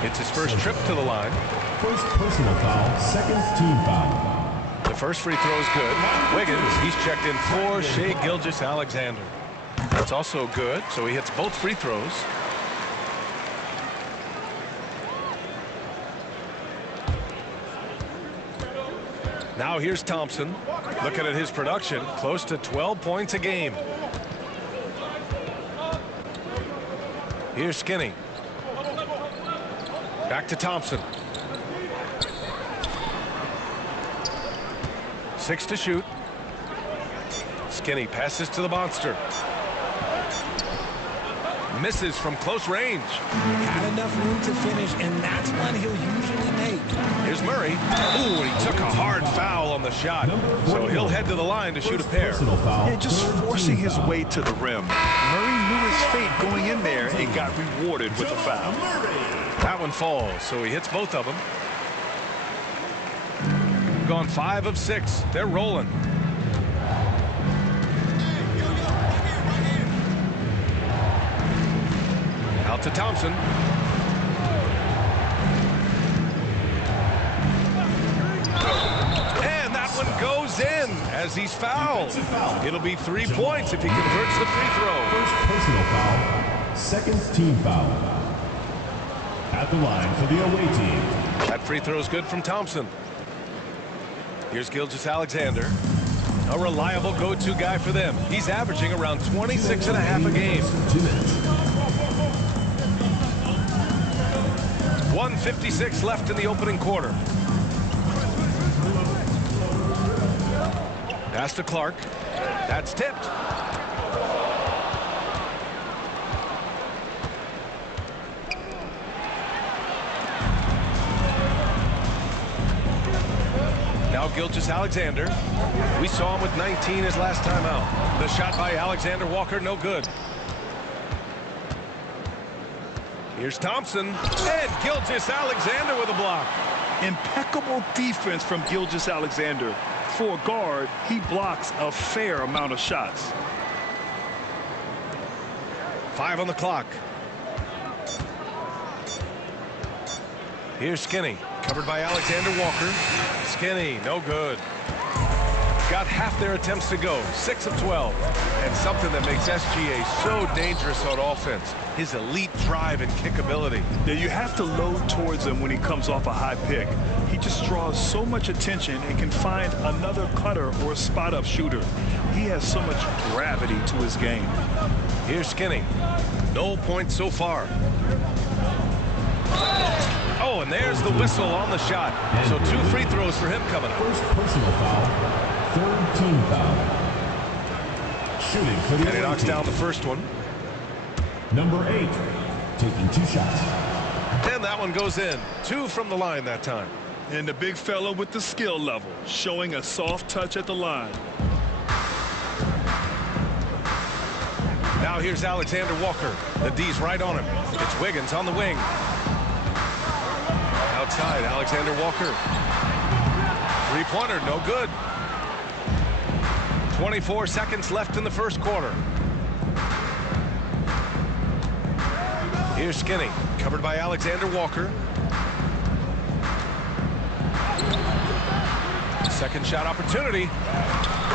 It's his first trip to the line. First personal foul, second team foul. The first free throw is good. Wiggins, he's checked in for Shai Gilgeous-Alexander. That's also good, so he hits both free throws. Now here's Thompson. Looking at his production, close to 12 points a game. Here's Skinny. Back to Thompson. 6 to shoot. Skinny passes to the monster. Misses from close range. Had enough room to finish, and that's one he'll usually make. Here's Murray. Ooh, and he took a hard foul on the shot. So he'll head to the line to shoot a pair. Yeah, just forcing his way to the rim. Murray knew his fate going in there and got rewarded with a foul. That one falls, so he hits both of them. Gone 5 of 6. They're rolling. Out to Thompson. And that one goes in as he's fouled. It'll be 3 points if he converts the free throw. First personal foul, second team foul. At the line for the away team. That free throw is good from Thompson. Here's Gilgeous-Alexander. A reliable go-to guy for them. He's averaging around 26.5 a game. 1:56 left in the opening quarter. Pass to Clark. That's tipped. Now Gilgeous-Alexander. We saw him with 19 his last time out. The shot by Alexander Walker, no good. Here's Thompson. And Gilgeous-Alexander with a block. Impeccable defense from Gilgeous-Alexander. For a guard, he blocks a fair amount of shots. 5 on the clock. Here's Skinny. Covered by Alexander Walker. Skinny, no good. Got half their attempts to go. 6 of 12. And something that makes SGA so dangerous on offense. His elite drive and kick ability. Yeah, you have to load towards him when he comes off a high pick. He just draws so much attention and can find another cutter or spot-up shooter. He has so much gravity to his game. Here's Skinny. No points so far. Oh, and there's the whistle on the shot. So 2 free throws for him coming up. First personal foul, third team foul. shooting for the And he knocks down the first one. Number 8, taking 2 shots. And that one goes in. 2 from the line that time. And the big fella with the skill level, showing a soft touch at the line. Now here's Alexander Walker. The D's right on him. It's Wiggins on the wing. Outside, Alexander Walker. Three-pointer, no good. 24 seconds left in the first quarter. Here's Skinny, covered by Alexander Walker. Second shot opportunity.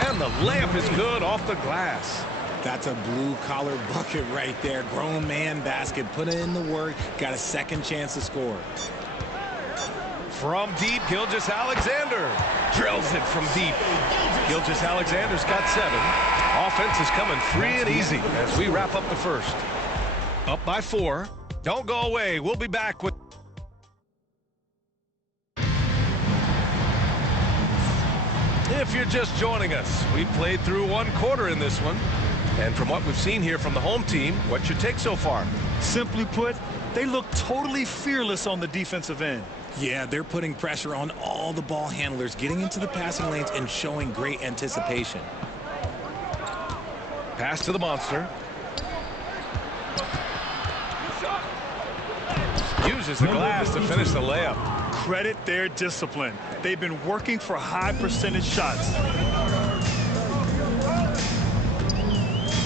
And the layup is good off the glass. That's a blue-collar bucket right there. Grown man basket. Put in the work. Got a second chance to score. From deep, Gilgeous-Alexander drills it from deep. Gilgeous-Alexander's got 7. Offense is coming free and easy as we wrap up the first. Up by 4. Don't go away. We'll be back with... If you're just joining us, we've played through 1 quarter in this one. And from what we've seen here from the home team, what's your take so far? Simply put, they look totally fearless on the defensive end. Yeah, they're putting pressure on all the ball handlers, getting into the passing lanes and showing great anticipation. Pass to the MondSter. Uses the glass to finish the layup. Credit their discipline. They've been working for high percentage shots.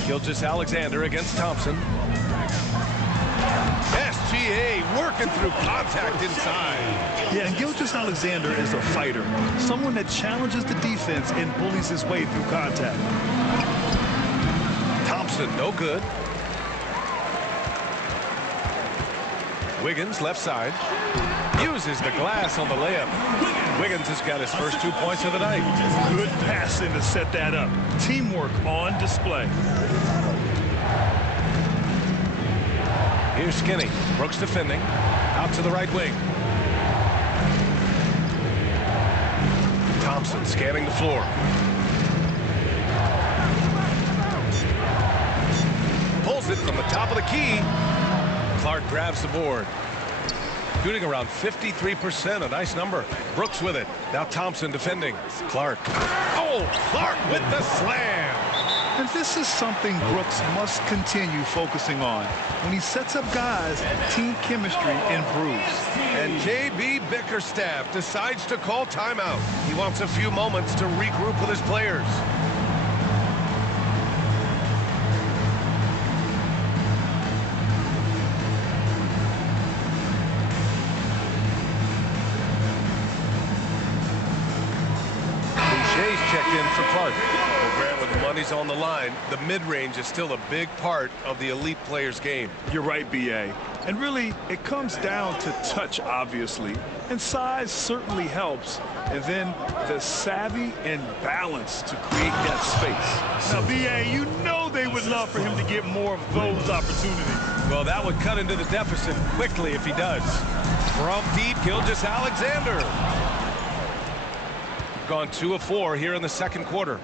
Gilgeous-Alexander against Thompson. SGA working through contact inside. Yeah, and Gilgeous-Alexander is a fighter. Someone that challenges the defense and bullies his way through contact. Thompson, no good. Wiggins, left side. Uses the glass on the layup. Wiggins has got his first 2 points of the night. Good passing to set that up. Teamwork on display. Here's Skinny. Brooks defending. Out to the right wing. Thompson scanning the floor. Pulls it from the top of the key. Clark grabs the board. Shooting around 53%, a nice number. Brooks with it. Now Thompson defending. Clark. Oh, Clark with the slam. And this is something Brooks must continue focusing on. When he sets up guys, team chemistry improves. And J.B. Bickerstaff decides to call timeout. He wants a few moments to regroup with his players. Checked in for Clark. Well, Grant, when the money's on the line, the mid-range is still a big part of the elite player's game. You're right, B.A. And really, it comes down to touch, obviously. And size certainly helps. And then the savvy and balance to create that space. Now, B.A., you know they would love for him to get more of those opportunities. Well, that would cut into the deficit quickly if he does. From deep, Gilgeous-Alexander. Gone 2 of 4 here in the second quarter.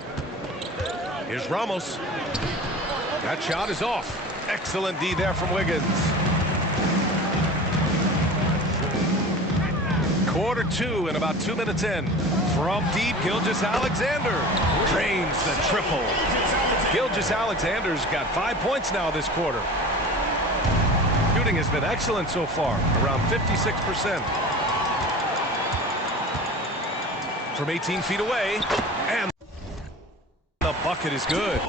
Here's Ramos. That shot is off. Excellent D there from Wiggins. Quarter 2 and about 2 minutes in. From deep, Gilgeous-Alexander drains the triple. Gilgeous-Alexander's got 5 points now this quarter. Shooting has been excellent so far, around 56%. From 18 feet away, and the bucket is good.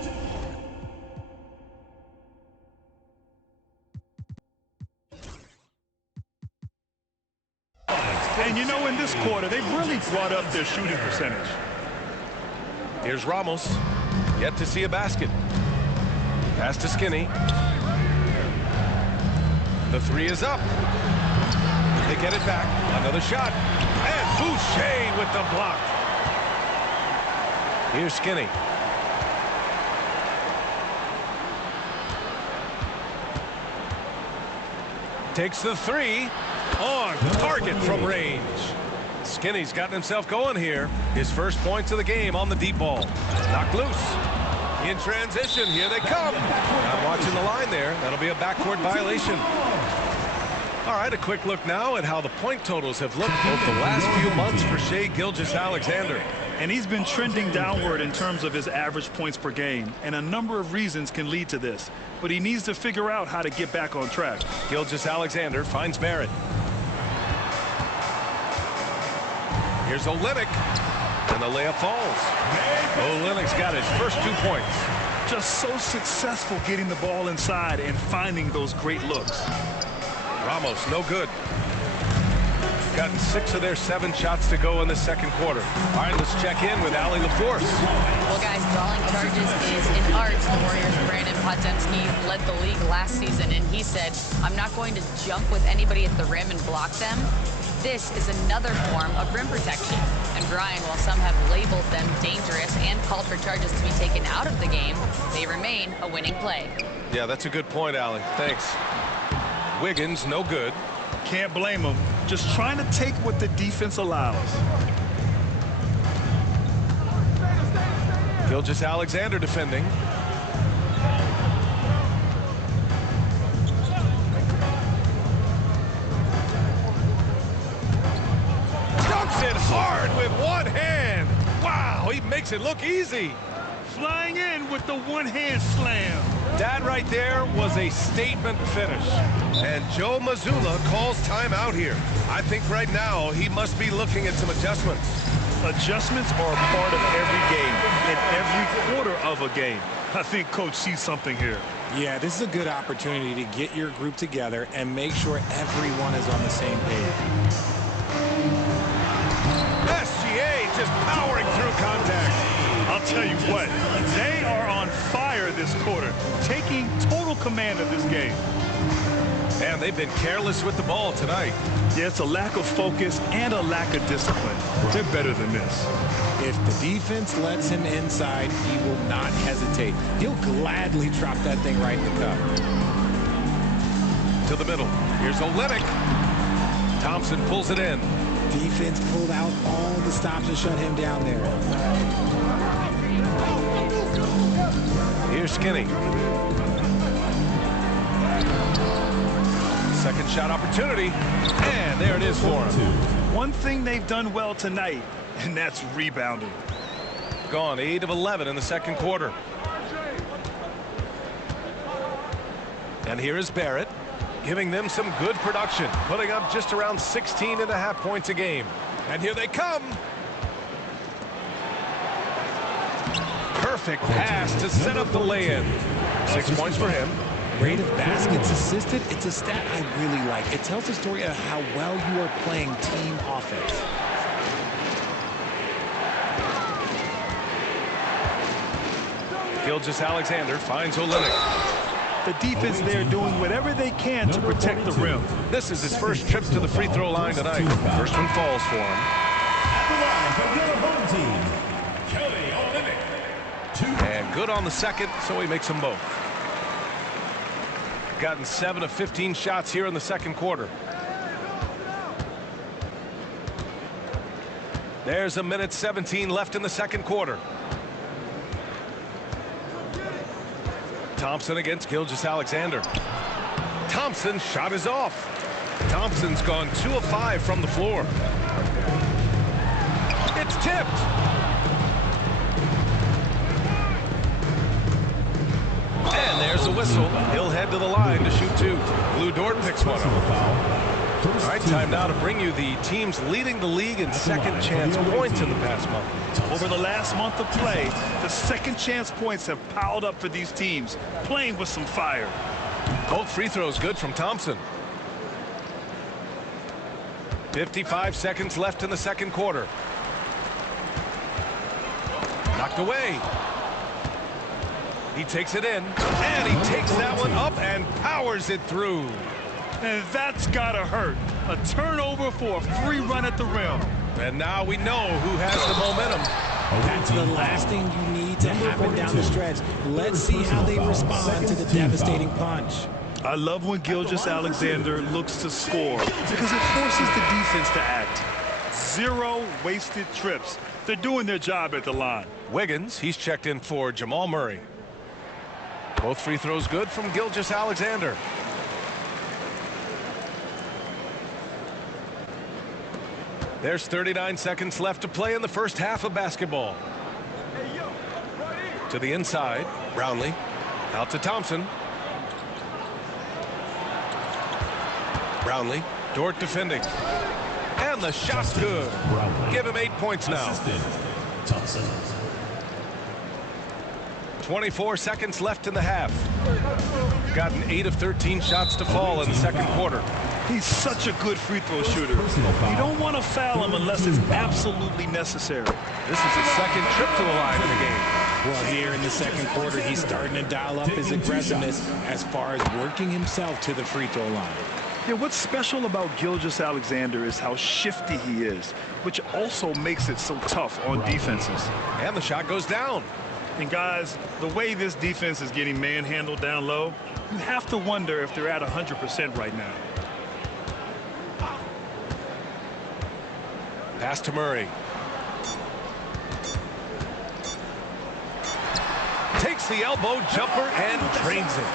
And you know, in this quarter, they've really brought up their shooting percentage. Here's Ramos, yet to see a basket. Pass to Skinny. The 3 is up. They get it back, another shot. And Boucher with the block. Here's Skinny. Takes the 3 on target from range. Skinny's gotten himself going here. His first points of the game on the deep ball. Knocked loose. In transition, here they come. I'm watching the line there. That'll be a backcourt violation. All right, a quick look now at how the point totals have looked over the last few months for Shai Gilgeous-Alexander. And he's been trending downward in terms of his average points per game, and a number of reasons can lead to this. But he needs to figure out how to get back on track. Gilgeous-Alexander finds Barrett. Here's Olynyk, and the layup falls. Olynyk's got his first 2 points. Just so successful getting the ball inside and finding those great looks. Ramos, no good. Gotten 6 of their 7 shots to go in the second quarter. All right, let's check in with Allie LaForce. Well, guys, drawing charges is an art. The Warriors' Brandon Podzemski led the league last season, and he said, I'm not going to jump with anybody at the rim and block them. This is another form of rim protection. And Brian, while some have labeled them dangerous and called for charges to be taken out of the game, they remain a winning play. Yeah, that's a good point, Allie. Thanks. Wiggins, no good. Can't blame him. Just trying to take what the defense allows. Gilgeous-Alexander defending. Dunks it hard with one hand. Wow, he makes it look easy. Flying in with the one-hand slam. That right there was a statement finish. And Joe Mazzulla calls timeout here. I think right now he must be looking at some adjustments. Adjustments are a part of every game and every quarter of a game. I think Coach sees something here. Yeah, this is a good opportunity to get your group together and make sure everyone is on the same page. SGA just powering through contact. I'll tell you what, they are on fire this quarter, taking total command of this game. And they've been careless with the ball tonight. Yeah, it's a lack of focus and a lack of discipline. They're better than this. If the defense lets him inside, he will not hesitate. He'll gladly drop that thing right in the cup. To the middle. Here's Olynyk. Thompson pulls it in. Defense pulled out all the stops to shut him down there. Here's Skinny. Second shot opportunity. And there it is for him. One thing they've done well tonight, and that's rebounding. Gone 8 of 11 in the second quarter. And here is Barrett, giving them some good production, putting up just around 16.5 points a game. And here they come. Perfect pass to set up the lay-in. 6 points for him. Rate of baskets assisted, it's a stat I really like. It tells the story of how well you are playing team offense. Gilgeous-Alexander finds Olynyk. The defense there doing whatever they can to protect the rim. This is his first trip to the free throw line tonight. First one falls for him. And good on the second, so he makes them both. Gotten 7 of 15 shots here in the second quarter. There's a minute 17 left in the second quarter. Thompson against Gilgeous-Alexander. Thompson's shot is off. Thompson's gone 2 of 5 from the floor. It's tipped. And there's the whistle. He'll head to the line to shoot 2. Lou Dort picks one up. All right, time now to bring you the teams leading the league in second chance points in the past month. Over the last month of play, the second chance points have piled up for these teams, playing with some fire. Both free throws good from Thompson. 55 seconds left in the second quarter. Knocked away. He takes it in, and he takes that one up and powers it through. And that's gotta hurt. A turnover for a free run at the rim. And now we know who has the momentum. That's the last thing you need to happen down the stretch. Let's see how they respond to the devastating punch. I love when Gilgeous-Alexander looks to score because it forces the defense to act. 0 wasted trips. They're doing their job at the line. Wiggins, he's checked in for Jamal Murray. Both free throws good from Gilas Alexander. There's 39 seconds left to play in the first half of basketball. To the inside, Brownlee. Out to Thompson. Brownlee. Dort defending. And the shot's good. Give him 8 points now. 24 seconds left in the half. Gotten 8 of 13 shots to fall in the second quarter. He's such a good free throw shooter. You don't want to foul him unless it's absolutely necessary. This is his second trip to the line in the game. Well, here in the second quarter, he's starting to dial up his aggressiveness as far as working himself to the free throw line. Yeah, what's special about Gilas Alexander is how shifty he is, which also makes it so tough on defenses. And the shot goes down. And guys, the way this defense is getting manhandled down low, you have to wonder if they're at 100% right now. Pass to Murray. Takes the elbow jumper and drains it.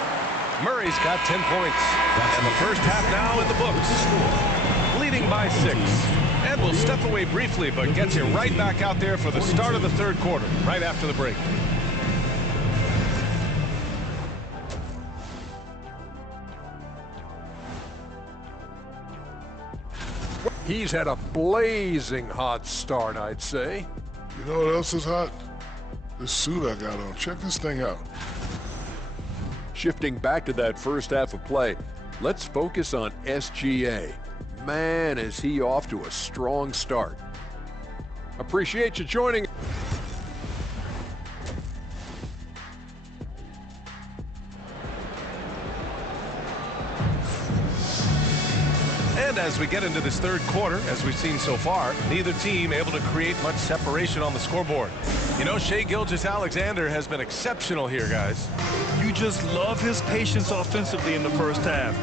Murray's got 10 points. And the first half now in the books. Leading by 6. And will step away briefly, but gets you right back out there for the start of the third quarter, right after the break. He's had a blazing hot start, I'd say. You know what else is hot? This suit I got on. Check this thing out. Shifting back to that first half of play, let's focus on SGA. Man, is he off to a strong start. Appreciate you joining. And as we get into this third quarter, as we've seen so far, neither team able to create much separation on the scoreboard. You know, Gilas Alexander has been exceptional here, guys. You just love his patience offensively in the first half.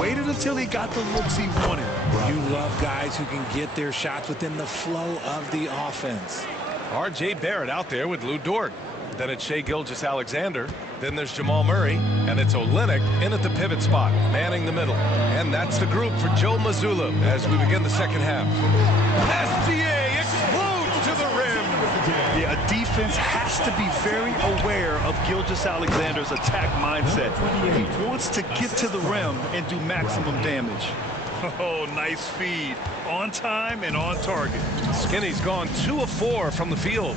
Waited until he got the looks he wanted. You love guys who can get their shots within the flow of the offense. R.J. Barrett out there with Lou Dort. Then it's Gilas Alexander. Then there's Jamal Murray. And it's Olynyk in at the pivot spot, manning the middle. And that's the group for Joe Mazzulla as we begin the second half. SGA explodes to the rim. Yeah, a defense has to be very aware of Gilas Alexander's attack mindset. He wants to get to the rim and do maximum damage. Oh, nice feed. On time and on target. Skinny's gone 2 of 4 from the field.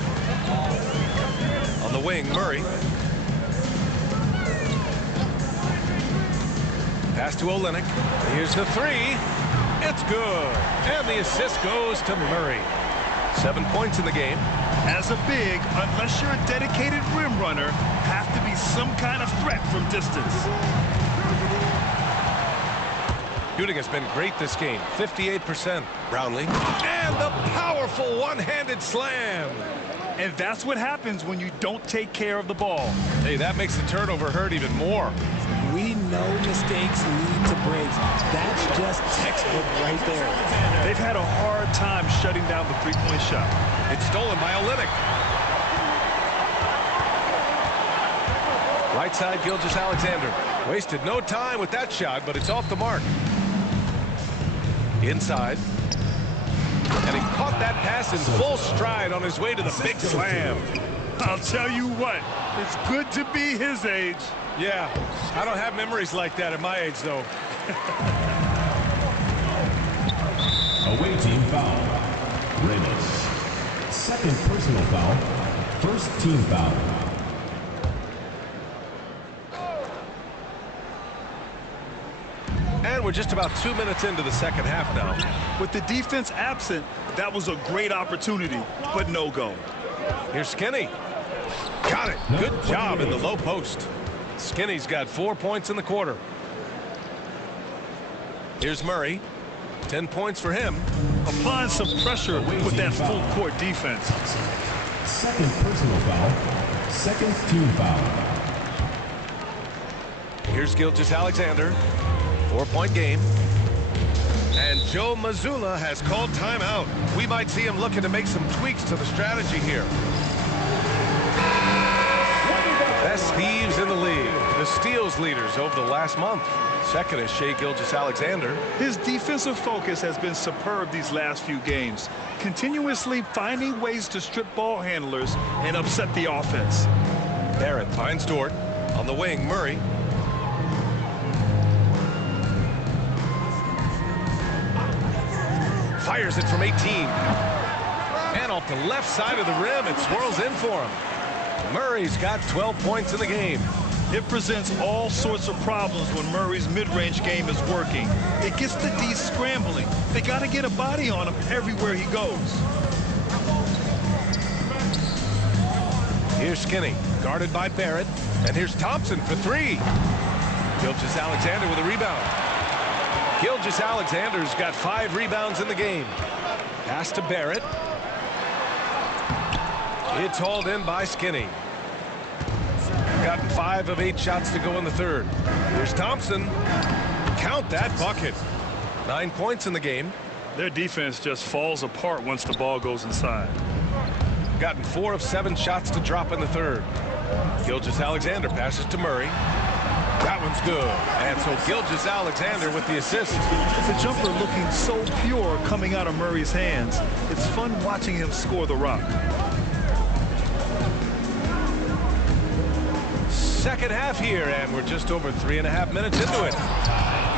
On the wing, Murray. Pass to Olynyk. Here's the 3. It's good. And the assist goes to Murray. 7 points in the game. As a big, unless you're a dedicated rim runner, have to be some kind of threat from distance. Shooting has been great this game, 58%. Brownlee. And the powerful one-handed slam. And that's what happens when you don't take care of the ball. Hey, that makes the turnover hurt even more. We know mistakes lead to breaks. That's just textbook right there. They've had a hard time shutting down the three-point shot. It's stolen by Olynyk. Right side, Gilas Alexander. Wasted no time with that shot, but it's off the mark. Inside. And he caught that pass in full stride on his way to the big slam. I'll tell you what, it's good to be his age. Yeah, I don't have memories like that at my age, though. Away team foul. Ramos. Second personal foul. First team foul. And we're just about 2 minutes into the second half now. With the defense absent, that was a great opportunity, but no go. Here's Skinny. Got it. Good job in the low post. Skinny's got 4 points in the quarter. Here's Murray. 10 points for him. Applying some pressure with that full court defense. Second personal foul. Second team foul. Here's Gilas Alexander. 4-point game. And Joe Mazzulla has called timeout. We might see him looking to make some tweaks to the strategy here. Best thieves in the league. steals leaders over the last month. Second is Shai Gilgeous-Alexander. His defensive focus has been superb these last few games, continuously finding ways to strip ball handlers and upset the offense. Barrett finds Dort. On the wing, Murray. Fires it from 18. And off the left side of the rim, it swirls in for him. Murray's got 12 points in the game. It presents all sorts of problems when Murray's mid-range game is working. It gets the D scrambling. They got to get a body on him everywhere he goes. Here's Skinny, guarded by Barrett. And here's Thompson for three. Gilgeous-Alexander with a rebound. Gilgeous-Alexander's got 5 rebounds in the game. Pass to Barrett. It's hauled in by Skinny. Gotten 5 of 8 shots to go in the third. Here's Thompson. Count that bucket. 9 points in the game. Their defense just falls apart once the ball goes inside. Gotten 4 of 7 shots to drop in the third. Gilgeous-Alexander passes to Murray. That one's good. And so Gilgeous-Alexander with the assist. The jumper looking so pure coming out of Murray's hands. It's fun watching him score the rock. Second half here, and we're just over 3.5 minutes into it.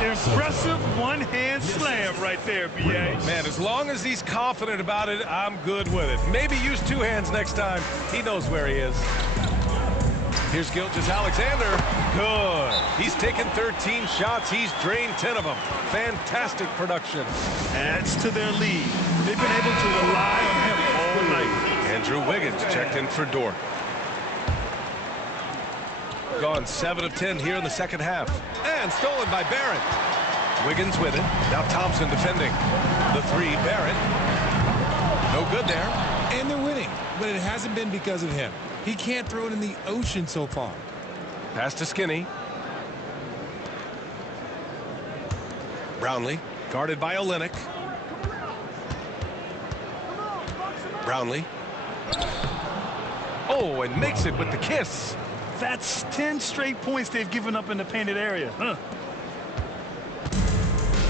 Impressive one-hand slam right there, B.A. Man, as long as he's confident about it, I'm good with it. Maybe use 2 hands next time. He knows where he is. Here's Gilgeous-Alexander. Good. He's taken 13 shots. He's drained 10 of them. Fantastic production. Adds to their lead. They've been able to rely on him all night. Andrew Wiggins checked in for Dort. Gone 7 of 10 here in the second half. And stolen by Barrett. Wiggins with it. Now Thompson defending. The 3, Barrett. No good there. And they're winning, but it hasn't been because of him. He can't throw it in the ocean so far. Pass to Skinny. Brownlee, guarded by Olynyk. Brownlee. Oh, and makes it with the kiss. That's 10 straight points they've given up in the painted area. Huh.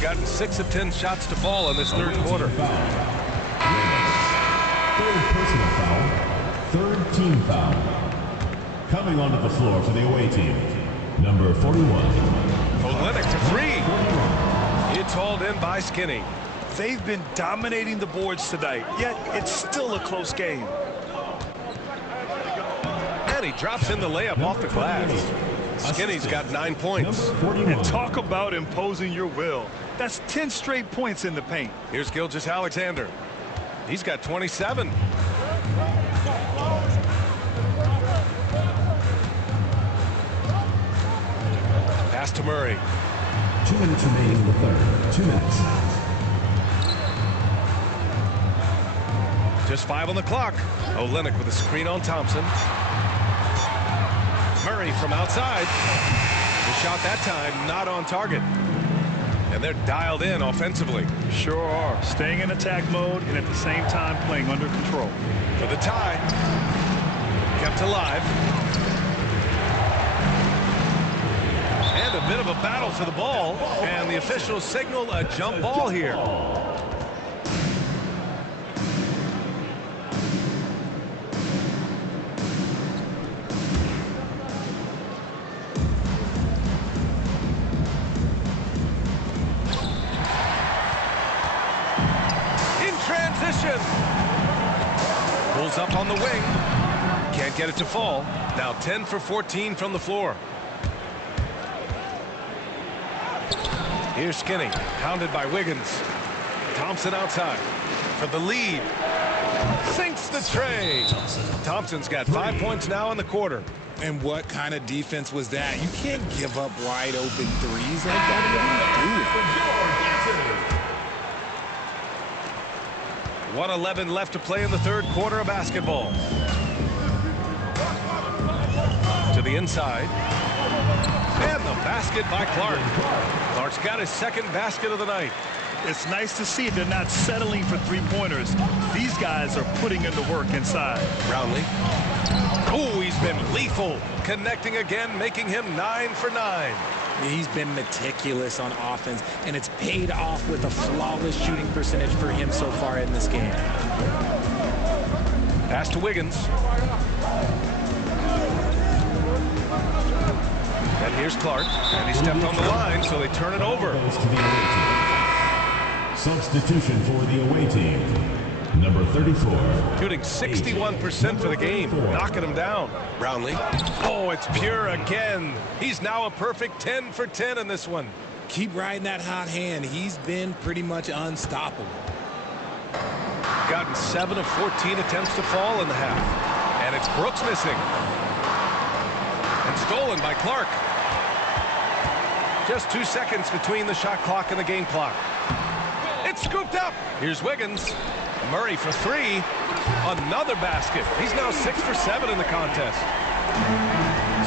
Gotten 6 of 10 shots to fall in this third quarter. Third personal foul. Third team foul. Coming onto the floor for the away team, number 41. Olynyk to 3. It's hauled in by Skinny. They've been dominating the boards tonight, yet it's still a close game. And he drops in the layup off the glass. Skinny's got 9 points. And talk about imposing your will. That's 10 straight points in the paint. Here's Gilgeous-Alexander. He's got 27. Pass to Murray. 2 minutes remaining in the third. 2 minutes. Just 5 on the clock. Olynyk with a screen on Thompson. Murray from outside. The shot that time not on target. And they're dialed in offensively. Sure are. Staying in attack mode and at the same time playing under control. For the tie. Kept alive. And a bit of a battle for the ball. And the officials signal a jump ball here. Pulls up on the wing. Can't get it to fall. Now 10 for 14 from the floor. Here's Skinny, pounded by Wiggins. Thompson outside for the lead. Sinks the tray. Thompson's got 5 points now in the quarter. And what kind of defense was that? You can't give up wide open threes like that. 1:11 left to play in the third quarter of basketball. To the inside. And the basket by Clark. Clark's got his second basket of the night. It's nice to see they're not settling for three-pointers. These guys are putting in the work inside. Brownlee. Oh, he's been And lethal, connecting again, making him 9 for 9. He's been meticulous on offense, and it's paid off with a flawless shooting percentage for him so far in this game. Pass to Wiggins. And here's Clark, and he stepped on the line, so they turn it over. Substitution for the away team. Number 34. Shooting 61% for the game, knocking him down. Brownlee. Oh, it's pure again. He's now a perfect 10 for 10 in this one. Keep riding that hot hand. He's been pretty much unstoppable. Gotten 7 of 14 attempts to fall in the half. And it's Brooks missing. And stolen by Clark. Just 2 seconds between the shot clock and the game clock. It's scooped up. Here's Wiggins. Murray for 3. Another basket. He's now 6 for 7 in the contest.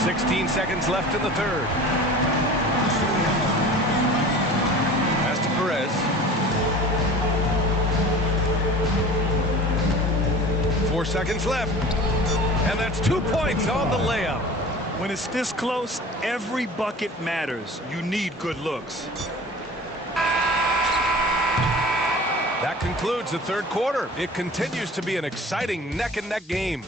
16 seconds left in the third. Pass to Perez. 4 seconds left. And that's 2 points on the layup. When it's this close, every bucket matters. You need good looks. That concludes the third quarter. It continues to be an exciting neck-and-neck game.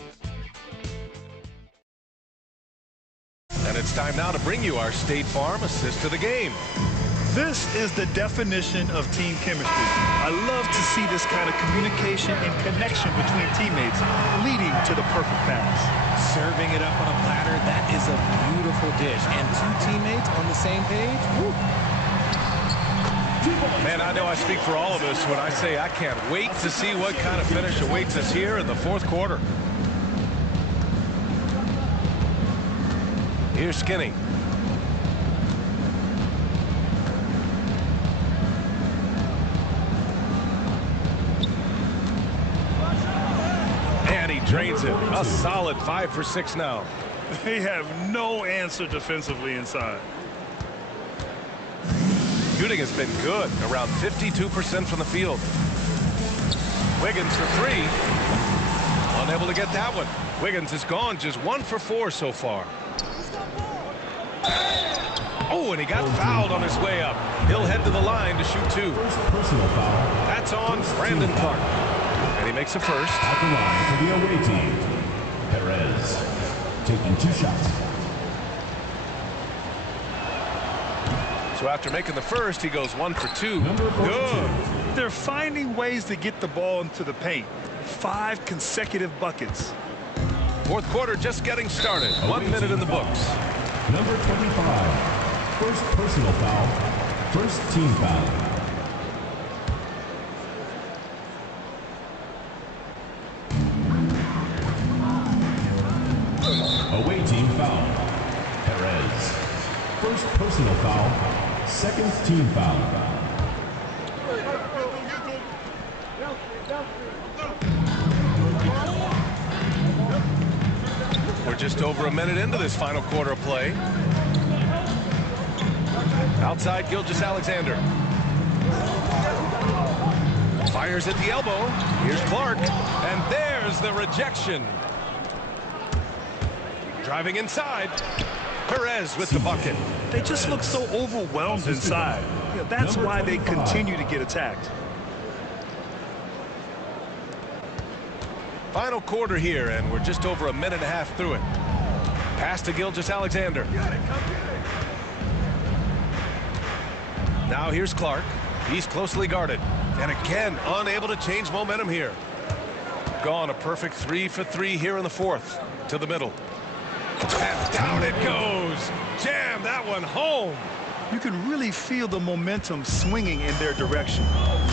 And it's time now to bring you our State Farm assist to the game. This is the definition of team chemistry. I love to see this kind of communication and connection between teammates leading to the perfect pass. Serving it up on a platter, that is a beautiful dish. And 2 teammates on the same page, woo. Man, I know I speak for all of us when I say I can't wait to see what kind of finish awaits us here in the fourth quarter. Here's Skinny. And he drains it. A solid 5 for 6 now. They have no answer defensively inside. Shooting has been good, around 52% from the field. Wiggins for 3. Unable to get that one. Wiggins is gone, just 1 for 4 so far. Oh, and he got fouled on his way up. He'll head to the line to shoot 2. Personal foul. That's on Brandon Clark. And he makes a first. At the line for the away team. Perez taking 2 shots. So after making the first, he goes 1 for 2. Good. They're finding ways to get the ball into the paint. 5 consecutive buckets. Fourth quarter just getting started. 1 minute in the books. Number 25. First personal foul. First team foul. Away team foul. Perez. First personal foul. Second team foul. We're just over a minute into this final quarter of play. Outside Gilas Alexander. Fires at the elbow. Here's Clark. And there's the rejection. Driving inside. Perez with the bucket. They just look so overwhelmed inside. Yeah, that's why they continue to get attacked. Final quarter here, and we're just over a minute and a half through it. Pass to Gilas Alexander. Now here's Clark. He's closely guarded. And again, unable to change momentum here. Gone a perfect 3 for 3 here in the fourth. To the middle. And down it goes. Jam that one home. You can really feel the momentum swinging in their direction.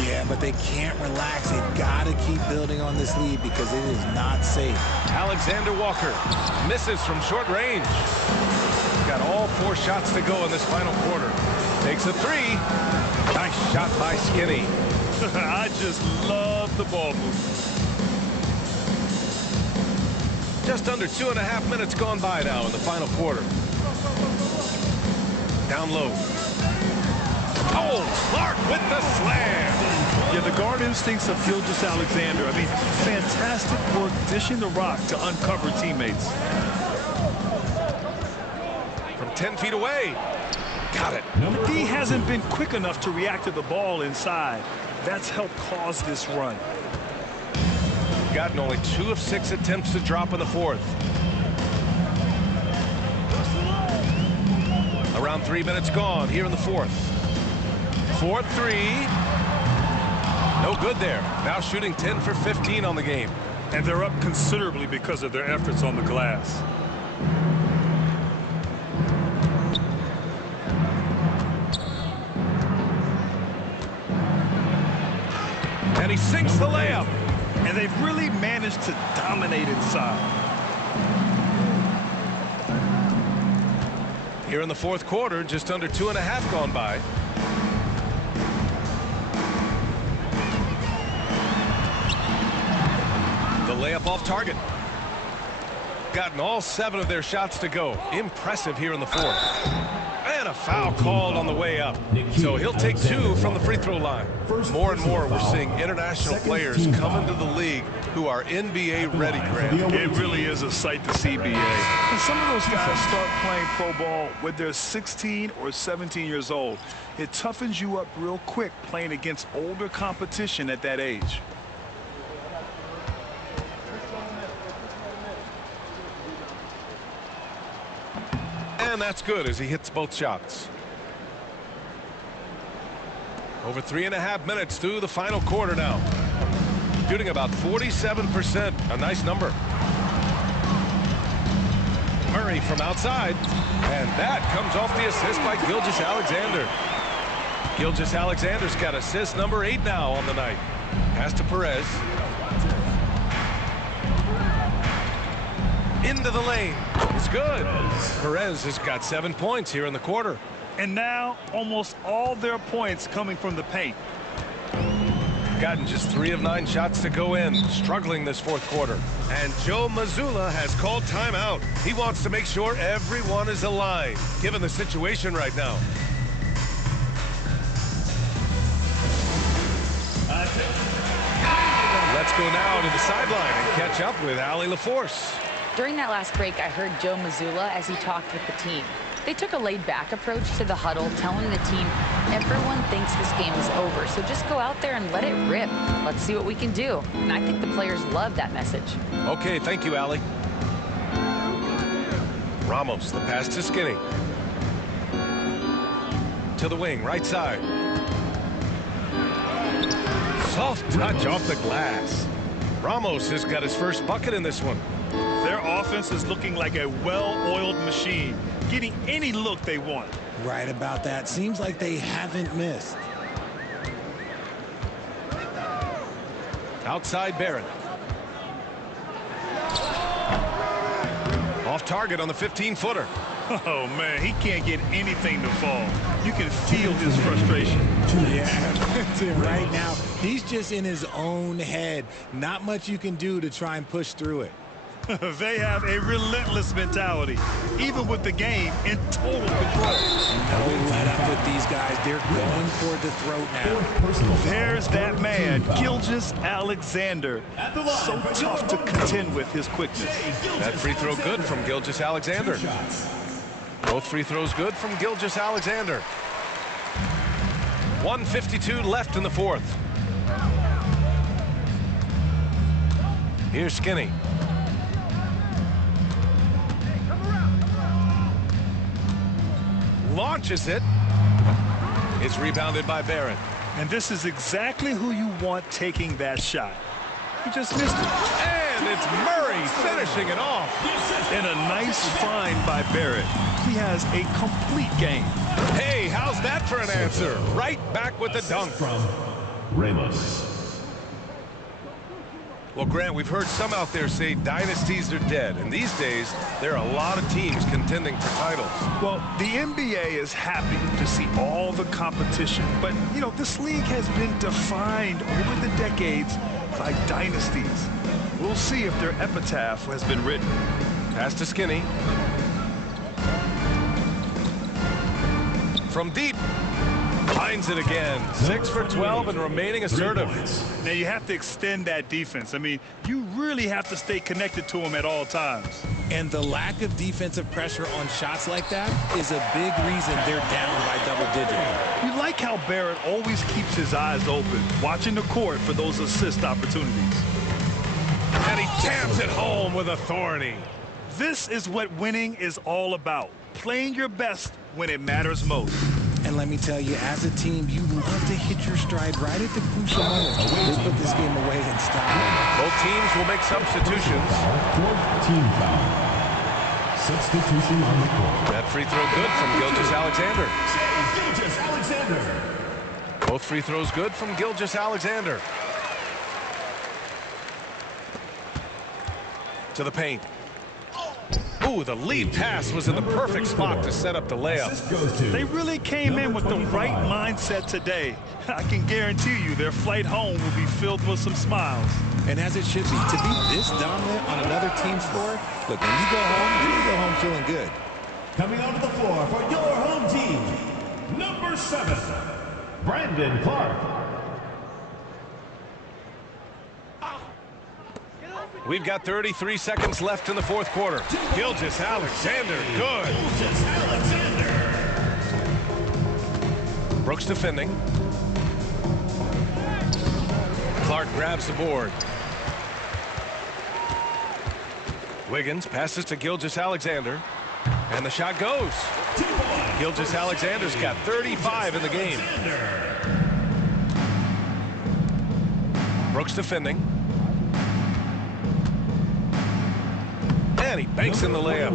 Yeah, but they can't relax. They've got to keep building on this lead because it is not safe. Alexander Walker misses from short range. Got all 4 shots to go in this final quarter. Takes a 3. Nice shot by Skinny. I just love the ball movement. Just under 2.5 minutes gone by now in the final quarter. Down low. Oh, Clark with the slam. Yeah, the guard instincts of Gilas Alexander. I mean, fantastic work dishing the rock to uncover teammates. 10 feet away. Got it. The D hasn't been quick enough to react to the ball inside. That's helped cause this run. Gotten only 2 of 6 attempts to drop in the fourth. Around 3 minutes gone here in the fourth. 4-3. No good there. Now shooting 10 for 15 on the game. And they're up considerably because of their efforts on the glass. And he sinks the layup. And they've really managed to dominate inside. Here in the fourth quarter, just under 2.5 gone by. The layup off target. Gotten all 7 of their shots to go. Impressive here in the fourth. And a foul called on the way up. So he'll take 2 from the free throw line. More and more we're seeing international players come into the league who are NBA ready, Grant. It really is a sight to see, BA. And some of those guys start playing pro ball when they're 16 or 17 years old. It toughens you up real quick playing against older competition at that age. And that's good as he hits both shots. Over 3.5 minutes through the final quarter now. Shooting about 47%. A nice number. Murray from outside. And that comes off the assist by Gilgeous-Alexander. Gilgeous-Alexander's got assist number 8 now on the night. Pass to Perez. Into the lane. It's good. Perez has got 7 points here in the quarter. And now almost all their points coming from the paint. Gotten just 3 of 9 shots to go in. Struggling this fourth quarter. And Joe Mazzulla has called timeout. He wants to make sure everyone is aligned, given the situation right now. Let's go now to the sideline and catch up with Allie LaForce. During that last break, I heard Joe Mazzulla as he talked with the team. They took a laid-back approach to the huddle, telling the team, everyone thinks this game is over, so just go out there and let it rip. Let's see what we can do. And I think the players love that message. Okay, thank you, Allie. Ramos, the pass to Skinny. To the wing, right side. Soft touch off the glass. Ramos has got his first bucket in this one. Their offense is looking like a well-oiled machine, getting any look they want. Right about that. Seems like they haven't missed. Outside Barrett. Off target on the 15-footer. Oh, man, he can't get anything to fall. You can feel his frustration. Yeah, right now, he's just in his own head. Not much you can do to try and push through it. They have a relentless mentality, even with the game in total control. No let up with these guys. They're going for the throat now. There's that man, Gilgeous-Alexander. So tough to contend with his quickness. That free throw good from Gilgeous-Alexander. Both free throws good from Gilgeous-Alexander. 1:52 left in the fourth. Here's Skinny. Launches it. It's rebounded by Barrett. And this is exactly who you want taking that shot. He just missed it. And it's Murray finishing it off. And a nice find by Barrett. He has a complete game. Hey, how's that for an answer? Right back with the dunk. From Ramos. Well, Grant, we've heard some out there say dynasties are dead. And these days, there are a lot of teams contending for titles. Well, the NBA is happy to see all the competition. But, you know, this league has been defined over the decades by dynasties. We'll see if their epitaph has been written. Pass to Skinny. From deep. Finds it again. 6 for 12 and remaining assertive. Now you have to extend that defense. I mean, you really have to stay connected to him at all times. And the lack of defensive pressure on shots like that is a big reason they're down by double digit. You like how Barrett always keeps his eyes open, watching the court for those assist opportunities. And he jams it home with authority. This is what winning is all about. Playing your best when it matters most. And let me tell you, as a team, you love to hit your stride right at the crucial moment. They put this game away and stop it. Both teams will make substitutions. Fourth team foul. Substitution on the court. That free throw good from Gilgeous-Alexander. Gilgeous-Alexander. Both free throws good from Gilgeous-Alexander. To the paint. Ooh, the lead pass was in the perfect spot to set up the layup. They really came in with the right mindset today. I can guarantee you their flight home will be filled with some smiles. And as it should be, to be this dominant on another team's floor, look, when you go home feeling good. Coming onto the floor for your home team, number 7, Brandon Clark. We've got 33 seconds left in the fourth quarter. Gilgeous-Alexander, good. Gilgeous-Alexander. Brooks defending. Clark grabs the board. Wiggins passes to Gilgeous-Alexander. And the shot goes. Gilgeous-Alexander's got 35 in the game. Brooks defending. And he banks in the layup.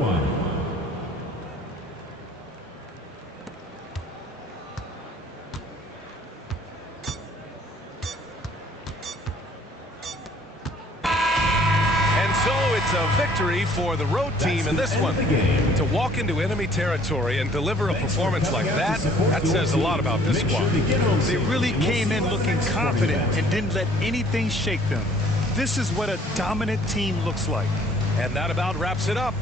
And so it's a victory for the road team in this one. To walk into enemy territory and deliver a performance like that, that says a lot about this squad. They really came in looking confident and didn't let anything shake them. This is what a dominant team looks like. And that about wraps it up.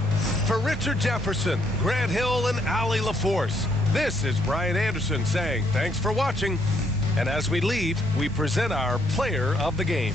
For Richard Jefferson, Grant Hill, and Ali LaForce, this is Brian Anderson saying thanks for watching. And as we leave, we present our player of the game.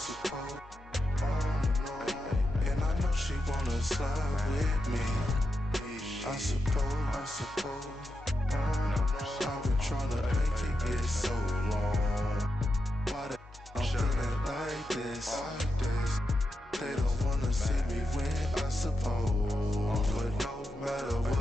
suppose. And I know she wanna slide with me. I suppose. I've been trying to make it get so long. Why the I'm feeling like this? They don't wanna see me win, I suppose. But no matter what